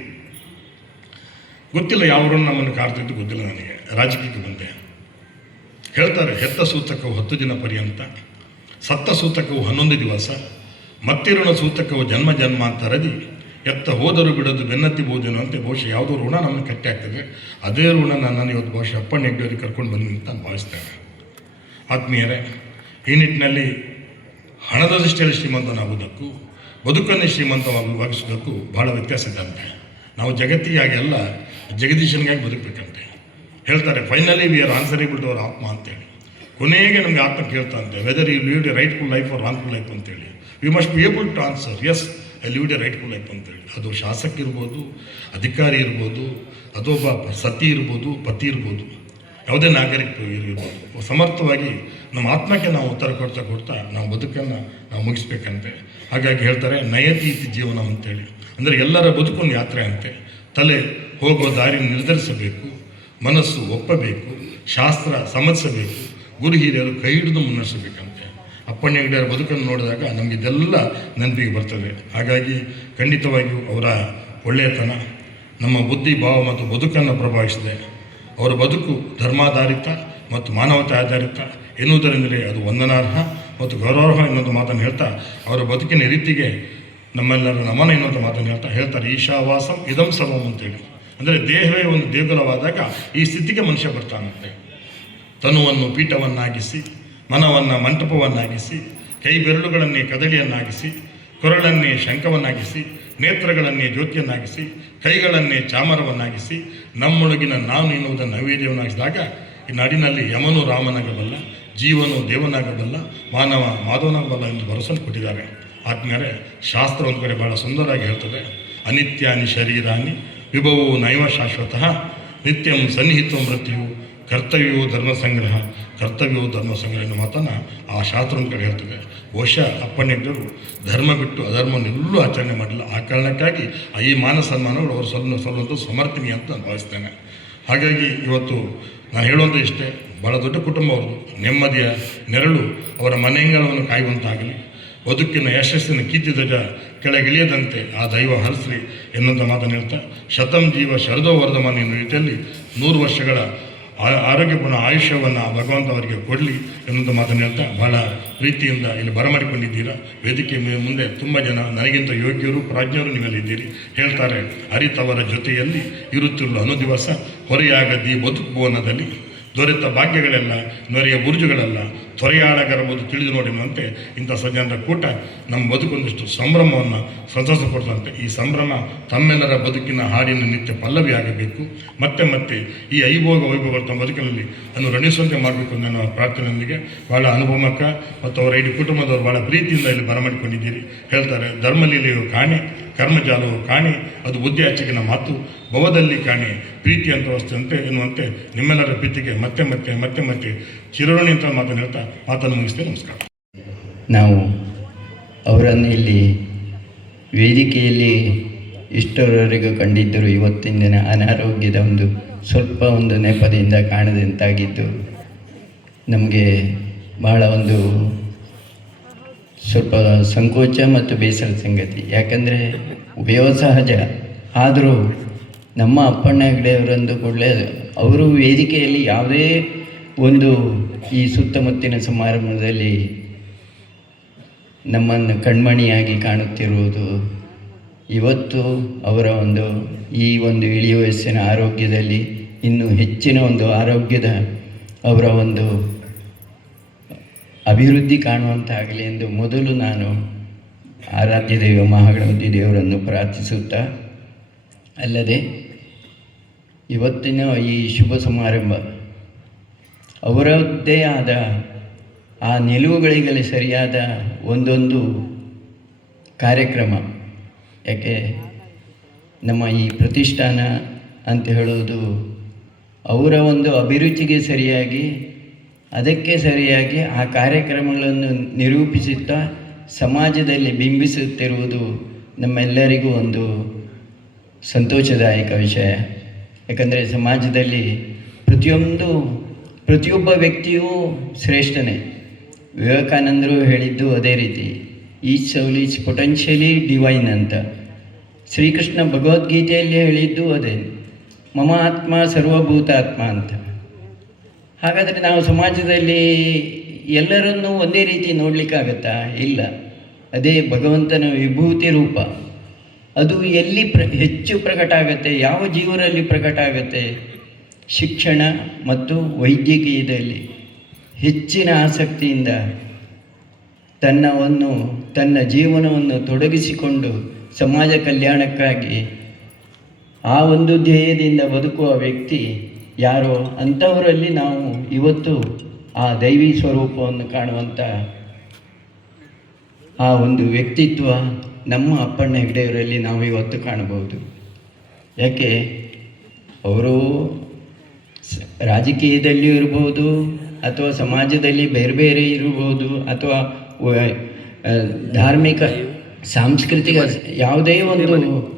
ಗೊತ್ತಿಲ್ಲ ಯಾವ ಋಣ ನಮ್ಮನ್ನು ಕಾಡ್ತಿದ್ದು ಗೊತ್ತಿಲ್ಲ ನನಗೆ. ರಾಜಕೀಯಕ್ಕೆ ಬಂದೆ. ಹೇಳ್ತಾರೆ, ಹೆತ್ತ ಸೂತಕವು ಹತ್ತು ದಿನ ಪರ್ಯಂತ, ಸತ್ತ ಸೂತಕವು ಹನ್ನೊಂದು ದಿವಸ ಮತ್ತಿರುಣ ಸೂತಕವು ಜನ್ಮ ಜನ್ಮಾಂತರದಿ ಎತ್ತ ಹೋದರು ಬಿಡೋದು ಬೆನ್ನತ್ತಿಬಹುದೇನೋ ಅಂತ ಬಹುಶಃ ಯಾವುದೋ ಋಣ ನಮ್ಮನ್ನು ಕಟ್ಟಿ ಆಗ್ತದೆ ಅದೇ ಋಣ ನನ್ನನ್ನು ಇವತ್ತು ಬಹುಶಃ ಅಪ್ಪಣ್ಣ ನೆಗ್ಡಿಯವ್ರಿಗೆ ಕರ್ಕೊಂಡು ಬಂದಿ ಅಂತ ನಾನು ಭಾವಿಸ್ತೇನೆ. ಆತ್ಮೀಯರೇ, ಈ ನಿಟ್ಟಿನಲ್ಲಿ ಹಣದ ದೃಷ್ಟಿಯಲ್ಲಿ ಶ್ರೀಮಂತನಾಗುವುದಕ್ಕೂ, ಬದುಕನ್ನೇ ಶ್ರೀಮಂತವಾಗಿಸುವುದಕ್ಕೂ ಬಹಳ ವ್ಯತ್ಯಾಸ ಇದೆ ನಾವು ಜಗತ್ತಿಗೆ ಹಾಗೆಲ್ಲ ಜಗದೀಶನಿಗಾಗಿ ಬದುಕಬೇಕಂತೆ. ಹೇಳ್ತಾರೆ finally we are answerable to our ಆತ್ಮ ಅಂತೇಳಿ. ಕೊನೆಗೆ ನಮಗೆ ಆತ್ಮ ಕೇಳ್ತಂತೆ whether you lead a rightful life or wrongful life ಅಂತೇಳಿ. We must be able to answer as I lead a rightful life ಅಂತೇಳಿ. ಅದು ಶಾಸಕ ಇರ್ಬೋದು, ಅಧಿಕಾರಿ ಇರ್ಬೋದು, ಅದೊಬ್ಬ ಸತಿ ಇರ್ಬೋದು, ಪತಿ ಇರ್ಬೋದು. ಯಾವುದೇ ನಾಗರಿಕ ಇರ್ಬೋದು. ಸಮರ್ಥವಾಗಿ ನಮ್ಮ ಆತ್ಮಕ್ಕೆ ನಾವು ಉತ್ತರ ಕೊಡ್ತಾ ಕೊಡ್ತಾ ನಾವು ಬದುಕನ್ನು ನಾವು ಮುಗಿಸ್ಬೇಕಂತೆ. ಹಾಗಾಗಿ ಹೇಳ್ತಾರೆ ನಯತಿ ಇತಿ ಜೀವನ ಅಂತೇಳಿ. ಅಂದರೆ ಎಲ್ಲರ ಬದುಕೊಂದು ಯಾತ್ರೆ ಅಂತೆ. ತಲೆ ಹೋಗೋ ದಾರಿ ನಿರ್ಧರಿಸಬೇಕು, ಮನಸ್ಸು ಒಪ್ಪಬೇಕು, ಶಾಸ್ತ್ರ ಸಮರ್ಥಿಸಬೇಕು ಗುರು ಹಿರಿಯರು ಕೈ ಹಿಡಿದು ಮುನ್ನಡೆಸಬೇಕಂತೆ. ಅಪ್ಪಣ್ಣ ಹೆಗಡೆಯರ ಬದುಕನ್ನು ನೋಡಿದಾಗ ನಮಗೆ ಇದೆಲ್ಲ ನೆನಪಿಗೆ ಬರ್ತದೆ. ಹಾಗಾಗಿ ಖಂಡಿತವಾಗಿಯೂ ಅವರ ಒಳ್ಳೆಯತನ, ನಮ್ಮ ಬುದ್ಧಿ ಭಾವ ಮತ್ತು ಬದುಕನ್ನು ಪ್ರಭಾವಿಸಿದೆ. ಅವರ ಬದುಕು ಧರ್ಮಾಧಾರಿತ ಮತ್ತು ಮಾನವತೆ ಆಧಾರಿತ ಎನ್ನುವುದರಿಂದಲೇ ಅದು ವಂದನಾರ್ಹ ಮತ್ತು ಗೌರವಾರ್ಹ ಎನ್ನುವಂಥ ಮಾತನ್ನು ಹೇಳ್ತಾ, ಅವರ ಬದುಕಿನ ರೀತಿಗೆ ನಮ್ಮೆಲ್ಲರ ನಮನ ಎನ್ನುವಂಥ ಮಾತನ್ನು ಹೇಳ್ತಾ ಹೇಳ್ತಾರೆ. ಈಶಾವಾಸಂ, ಇದಂ ಸರ್ವಂ ಅಂತೇಳಿ. ಅಂದರೆ ದೇಹವೇ ಒಂದು ದೇಗುಲವಾದಾಗ ಈ ಸ್ಥಿತಿಗೆ ಮನುಷ್ಯ ಬರ್ತಾನಂತೆ. ತನುವನ್ನು ಪೀಠವನ್ನಾಗಿಸಿ, ಮನವನ್ನು ಮಂಟಪವನ್ನಾಗಿಸಿ, ಕೈ ಬೆರಳುಗಳನ್ನೇ ಕದಳಿಯನ್ನಾಗಿಸಿ ಕೊರಳನ್ನೇ ಶಂಖವನ್ನಾಗಿಸಿ, ನೇತ್ರಗಳನ್ನೇ ಜ್ಯೋತಿಯನ್ನಾಗಿಸಿ, ಕೈಗಳನ್ನೇ ಚಾಮರವನ್ನಾಗಿಸಿ, ನಮ್ಮೊಳಗಿನ ನಾನು ಎನ್ನುವುದನ್ನು ನೈವೇದ್ಯವನ್ನಾಗಿಸಿದಾಗ ಈ ನಾಡಿನಲ್ಲಿ ಯಮನು ರಾಮನಾಗಬಲ್ಲ, ಜೀವನು ದೇವನಾಗಬಲ್ಲ, ಮಾನವ ಮಾಧವನಾಗಬಲ್ಲ ಎಂದು ಭರವಸೆ ಕೊಟ್ಟಿದ್ದಾರೆ ಆದ್ಮೇಲೆ ಶಾಸ್ತ್ರ ಒಂದು ಕಡೆ ಬಹಳ ಸುಂದರವಾಗಿ ಹೇಳ್ತದೆ. ಅನಿತ್ಯಾನಿ ಶರೀರಾನಿ ವಿಭವೋ ನೈವ ಶಾಶ್ವತಃ. ನಿತ್ಯಂ ಸನ್ನಿಹಿತ ಮೃತ್ಯು ಕರ್ತವ್ಯವು ಧರ್ಮ ಸಂಗ್ರಹ. ಕರ್ತವ್ಯವು ಧರ್ಮ ಸಂಗ್ರಹ ಎನ್ನುವ ಮಾತನ್ನು ಆ ಶಾಸ್ತ್ರ ಕಡೆ ಹೇಳ್ತದೆ ಬಹುಶಃ ಅಪ್ಪಣ್ಣಿಗರು ಧರ್ಮ ಬಿಟ್ಟು ಅಧರ್ಮವನ್ನೆಲ್ಲೂ ಆಚರಣೆ ಮಾಡಿಲ್ಲ ಆ ಕಾರಣಕ್ಕಾಗಿ ಈ ಮಾನ ಸನ್ಮಾನಗಳು ಅವರು ಸಲ್ಲ ಸಲ್ಲುವಂಥ ಸಮರ್ಥನೀಯ ಅಂತ ನಾನು ಭಾವಿಸ್ತೇನೆ. ಹಾಗಾಗಿ ಇವತ್ತು ನಾನು ಹೇಳುವಂಥ ಇಷ್ಟೇ ಭಾಳ ದೊಡ್ಡ ಕುಟುಂಬ ಅವರು ನೆಮ್ಮದಿಯ ನೆರಳು ಅವರ ಮನೆಯಂಗಳವನ್ನು ಕಾಯುವಂತಾಗಲಿ. ಬದುಕಿನ ಯಶಸ್ಸಿನ ಕೀರ್ತಿಧ್ವಜ ಕೆಳಗಿಳಿಯದಂತೆ ಆ ದೈವ ಹರಿಸಲಿ ಎನ್ನುವಂಥ ಮಾತನ್ನು ಹೇಳ್ತಾ, ಶತಂ ಜೀವ ಶರದೋ ವರ್ಧಮಾನ ಎನ್ನುವ ರೀತಿಯಲ್ಲಿ ನೂರು ವರ್ಷಗಳ ಆರೋಗ್ಯಪೂರ್ಣ ಆಯುಷ್ಯವನ್ನು ಆ ಭಗವಂತ ಅವರಿಗೆ ಕೊಡಲಿ ಎನ್ನುವಂಥ ಮಾತನ್ನು ಹೇಳ್ತಾ, ಬಹಳ ಪ್ರೀತಿಯಿಂದ ಇಲ್ಲಿ ಬರಮಾಡಿಕೊಂಡಿದ್ದೀರಾ. ವೇದಿಕೆ ಮುಂದೆ ತುಂಬ ಜನ ನನಗಿಂತ ಯೋಗ್ಯರು, ಪ್ರಾಜ್ಞರು ನೀವೆಲ್ಲಿದ್ದೀರಿ ಹೇಳ್ತಾರೆ ಅರಿತವರ ಜೊತೆಯಲ್ಲಿ ಇರುತ್ತಿರುವ ಅನುದಿವಸ ಹೊರೆಯಾಗದಿ ಬದುಕು ಭುವನದಲ್ಲಿ ದೊರೆತ ಭಾಗ್ಯಗಳೆಲ್ಲ, ನೊರೆಯ ಬುರುಜುಗಳೆಲ್ಲ ತೊರೆಯಾಡಗರಬಹುದು ತಿಳಿದು ನೋಡಿರುವಂತೆ ಇಂಥ ಸಜ್ಜನರ ಕೂಟ ನಮ್ಮ ಬದುಕೊಂದಿಷ್ಟು ಸಂಭ್ರಮವನ್ನು ಸಂತಸ ಕೊಡ್ತಂತೆ ಈ ಸಂಭ್ರಮ ತಮ್ಮೆಲ್ಲರ ಬದುಕಿನ ಹಾಡಿನ ನಿತ್ಯ ಪಲ್ಲವಿ ಆಗಬೇಕು. ಮತ್ತೆ ಮತ್ತೆ ಈ ಐಭೋಗ ವೈಭವ ತಮ್ಮ ಬದುಕಿನಲ್ಲಿ ಅನ್ನು ರಣಿಸುವಂತೆ ಮಾಡಬೇಕು ಅನ್ನೋ ನಾವು ಪ್ರಾರ್ಥನೆಯೊಂದಿಗೆ ಬಹಳ ಅನುಭವಕ್ಕ ಮತ್ತು ಅವರ ಇಡೀ ಕುಟುಂಬದವರು ಬಹಳ ಪ್ರೀತಿಯಿಂದ ಇಲ್ಲಿ ಬರಮಾಡಿಕೊಂಡಿದ್ದೀರಿ. ಹೇಳ್ತಾರೆ, ಧರ್ಮಲೀಲೆಯು ಕಾಣೆ ಕರ್ಮಜಾಲವು ಕಾಣಿ, ಅದು ಬುದ್ಧಿ ಅಚ್ಚಿಗಿನ ಮಾತು, ಭವದಲ್ಲಿ ಕಾಣಿ, ಪ್ರೀತಿ ಅಂತ ವಸ್ತುವಂತೆ ಎನ್ನುವಂತೆ ನಿಮ್ಮೆಲ್ಲರ ಪ್ರೀತಿಗೆ ಮತ್ತೆ ಮತ್ತೆ ಮತ್ತೆ ಮತ್ತೆ ಚಿರೋಣಿ ಅಂತ ಮಾತನ್ನು ಹೇಳ್ತಾ ಮಾತನ್ನು ಮುಗಿಸ್ತೇ, ನಮಸ್ಕಾರ. ನಾವು ಅವರನ್ನು ಇಲ್ಲಿ ವೇದಿಕೆಯಲ್ಲಿ ಇಷ್ಟರವರೆಗೂ ಕಂಡಿದ್ದರು ಇವತ್ತಿನ ದಿನ ಅನಾರೋಗ್ಯದ ಒಂದು ಸ್ವಲ್ಪ ಒಂದು ನೆಪದಿಂದ ಕಾಣದಂತಾಗಿದ್ದು ನಮಗೆ ಬಹಳ ಒಂದು ಸ್ವಲ್ಪ ಸಂಕೋಚ ಮತ್ತು ಬೇಸರ ಸಂಗತಿ. ಯಾಕಂದರೆ ಸಹಜ. ಆದರೂ ನಮ್ಮ ಅಪ್ಪಣ್ಣ ಹೆಗಡೆಯವರಂದು ಕೂಡಲೇ ಅವರು ವೇದಿಕೆಯಲ್ಲಿ ಯಾವುದೇ ಒಂದು ಈ ಸುತ್ತಮುತ್ತಿನ ಸಮಾರಂಭದಲ್ಲಿ ನಮ್ಮನ್ನು ಕಣ್ಮಣಿಯಾಗಿ ಕಾಣುತ್ತಿರುವುದು ಇವತ್ತು ಅವರ ಒಂದು ಈ ಒಂದು ಇಳಿಯ ವಯಸ್ಸಿನ ಆರೋಗ್ಯದಲ್ಲಿ ಇನ್ನೂ ಹೆಚ್ಚಿನ ಒಂದು ಆರೋಗ್ಯದ ಅವರ ಒಂದು ಅಭಿವೃದ್ಧಿ ಕಾಣುವಂತಾಗಲಿ ಎಂದು ಮೊದಲು ನಾನು ಆರಾಧ್ಯ ದೇವ ಮಹಾಗಣಪತಿ ದೇವರನ್ನು ಪ್ರಾರ್ಥಿಸುತ್ತಾ, ಅಲ್ಲದೆ ಇವತ್ತಿನ ಈ ಶುಭ ಸಮಾರಂಭ, ಅವರದ್ದೇ ಆದ ಆ ನಿಲುವುಗಳಿಗೆ ಸರಿಯಾದ ಒಂದೊಂದು ಕಾರ್ಯಕ್ರಮ, ಯಾಕೆ ನಮ್ಮ ಈ ಪ್ರತಿಷ್ಠಾನ ಅಂತ ಹೇಳೋದು ಅವರ ಒಂದು ಅಭಿರುಚಿಗೆ ಸರಿಯಾಗಿ ಅದಕ್ಕೆ ಸರಿಯಾಗಿ ಆ ಕಾರ್ಯಕ್ರಮಗಳನ್ನು ನಿರೂಪಿಸುತ್ತಾ ಸಮಾಜದಲ್ಲಿ ಬಿಂಬಿಸುತ್ತಿರುವುದು ನಮ್ಮೆಲ್ಲರಿಗೂ ಒಂದು ಸಂತೋಷದಾಯಕ ವಿಷಯ. ಯಾಕಂದರೆ ಸಮಾಜದಲ್ಲಿ ಪ್ರತಿಯೊಂದು, ಪ್ರತಿಯೊಬ್ಬ ವ್ಯಕ್ತಿಯೂ ಶ್ರೇಷ್ಠನೇ. ವಿವೇಕಾನಂದರು ಹೇಳಿದ್ದು ಅದೇ ರೀತಿ ಈ ಸೌಲ್ ಈಸ್ ಪೊಟೆನ್ಷಿಯಲಿ ಡಿವೈನ್ ಅಂತ. ಶ್ರೀಕೃಷ್ಣ ಭಗವದ್ಗೀತೆಯಲ್ಲಿ ಹೇಳಿದ್ದು ಅದೇ. ಮಮ ಆತ್ಮ ಸರ್ವಭೂತಾತ್ಮ ಅಂತ. ಹಾಗಾದರೆ ನಾವು ಸಮಾಜದಲ್ಲಿ ಎಲ್ಲರನ್ನೂ ಒಂದೇ ರೀತಿ ನೋಡಲಿಕ್ಕಾಗತ್ತಾ? ಇಲ್ಲ. ಅದೇ ಭಗವಂತನ ವಿಭೂತಿ ರೂಪ. ಅದು ಎಲ್ಲಿ ಪ್ರ, ಹೆಚ್ಚು ಪ್ರಕಟ ಆಗುತ್ತೆ ಯಾವ ಜೀವರಲ್ಲಿ ಪ್ರಕಟ ಆಗುತ್ತೆ ಶಿಕ್ಷಣ ಮತ್ತು ವೈದ್ಯಕೀಯದಲ್ಲಿ. ಹೆಚ್ಚಿನ ಆಸಕ್ತಿಯಿಂದ ತನ್ನವನ್ನು, ತನ್ನ ಜೀವನವನ್ನು ತೊಡಗಿಸಿಕೊಂಡು ಸಮಾಜ ಕಲ್ಯಾಣಕ್ಕಾಗಿ ಆ ಒಂದು ಧ್ಯೇಯದಿಂದ ಬದುಕುವ ವ್ಯಕ್ತಿ ಯಾರೋ ಅಂಥವರಲ್ಲಿ ನಾವು ಇವತ್ತು ಆ ದೈವಿ ಸ್ವರೂಪವನ್ನು ಕಾಣುವಂಥ ಆ ಒಂದು ವ್ಯಕ್ತಿತ್ವ ನಮ್ಮ ಅಪ್ಪಣ್ಣ ಹೆಗಡೆಯವರಲ್ಲಿ ನಾವು ಇವತ್ತು ಕಾಣಬಹುದು. ಯಾಕೆ? ಅವರು ರಾಜಕೀಯದಲ್ಲಿ ಇರ್ಬೋದು ಅಥವಾ ಸಮಾಜದಲ್ಲಿ ಬೇರೆ ಬೇರೆ ಇರ್ಬೋದು ಅಥವಾ ಧಾರ್ಮಿಕ, ಸಾಂಸ್ಕೃತಿಕ ಯಾವುದೇ ಒಂದು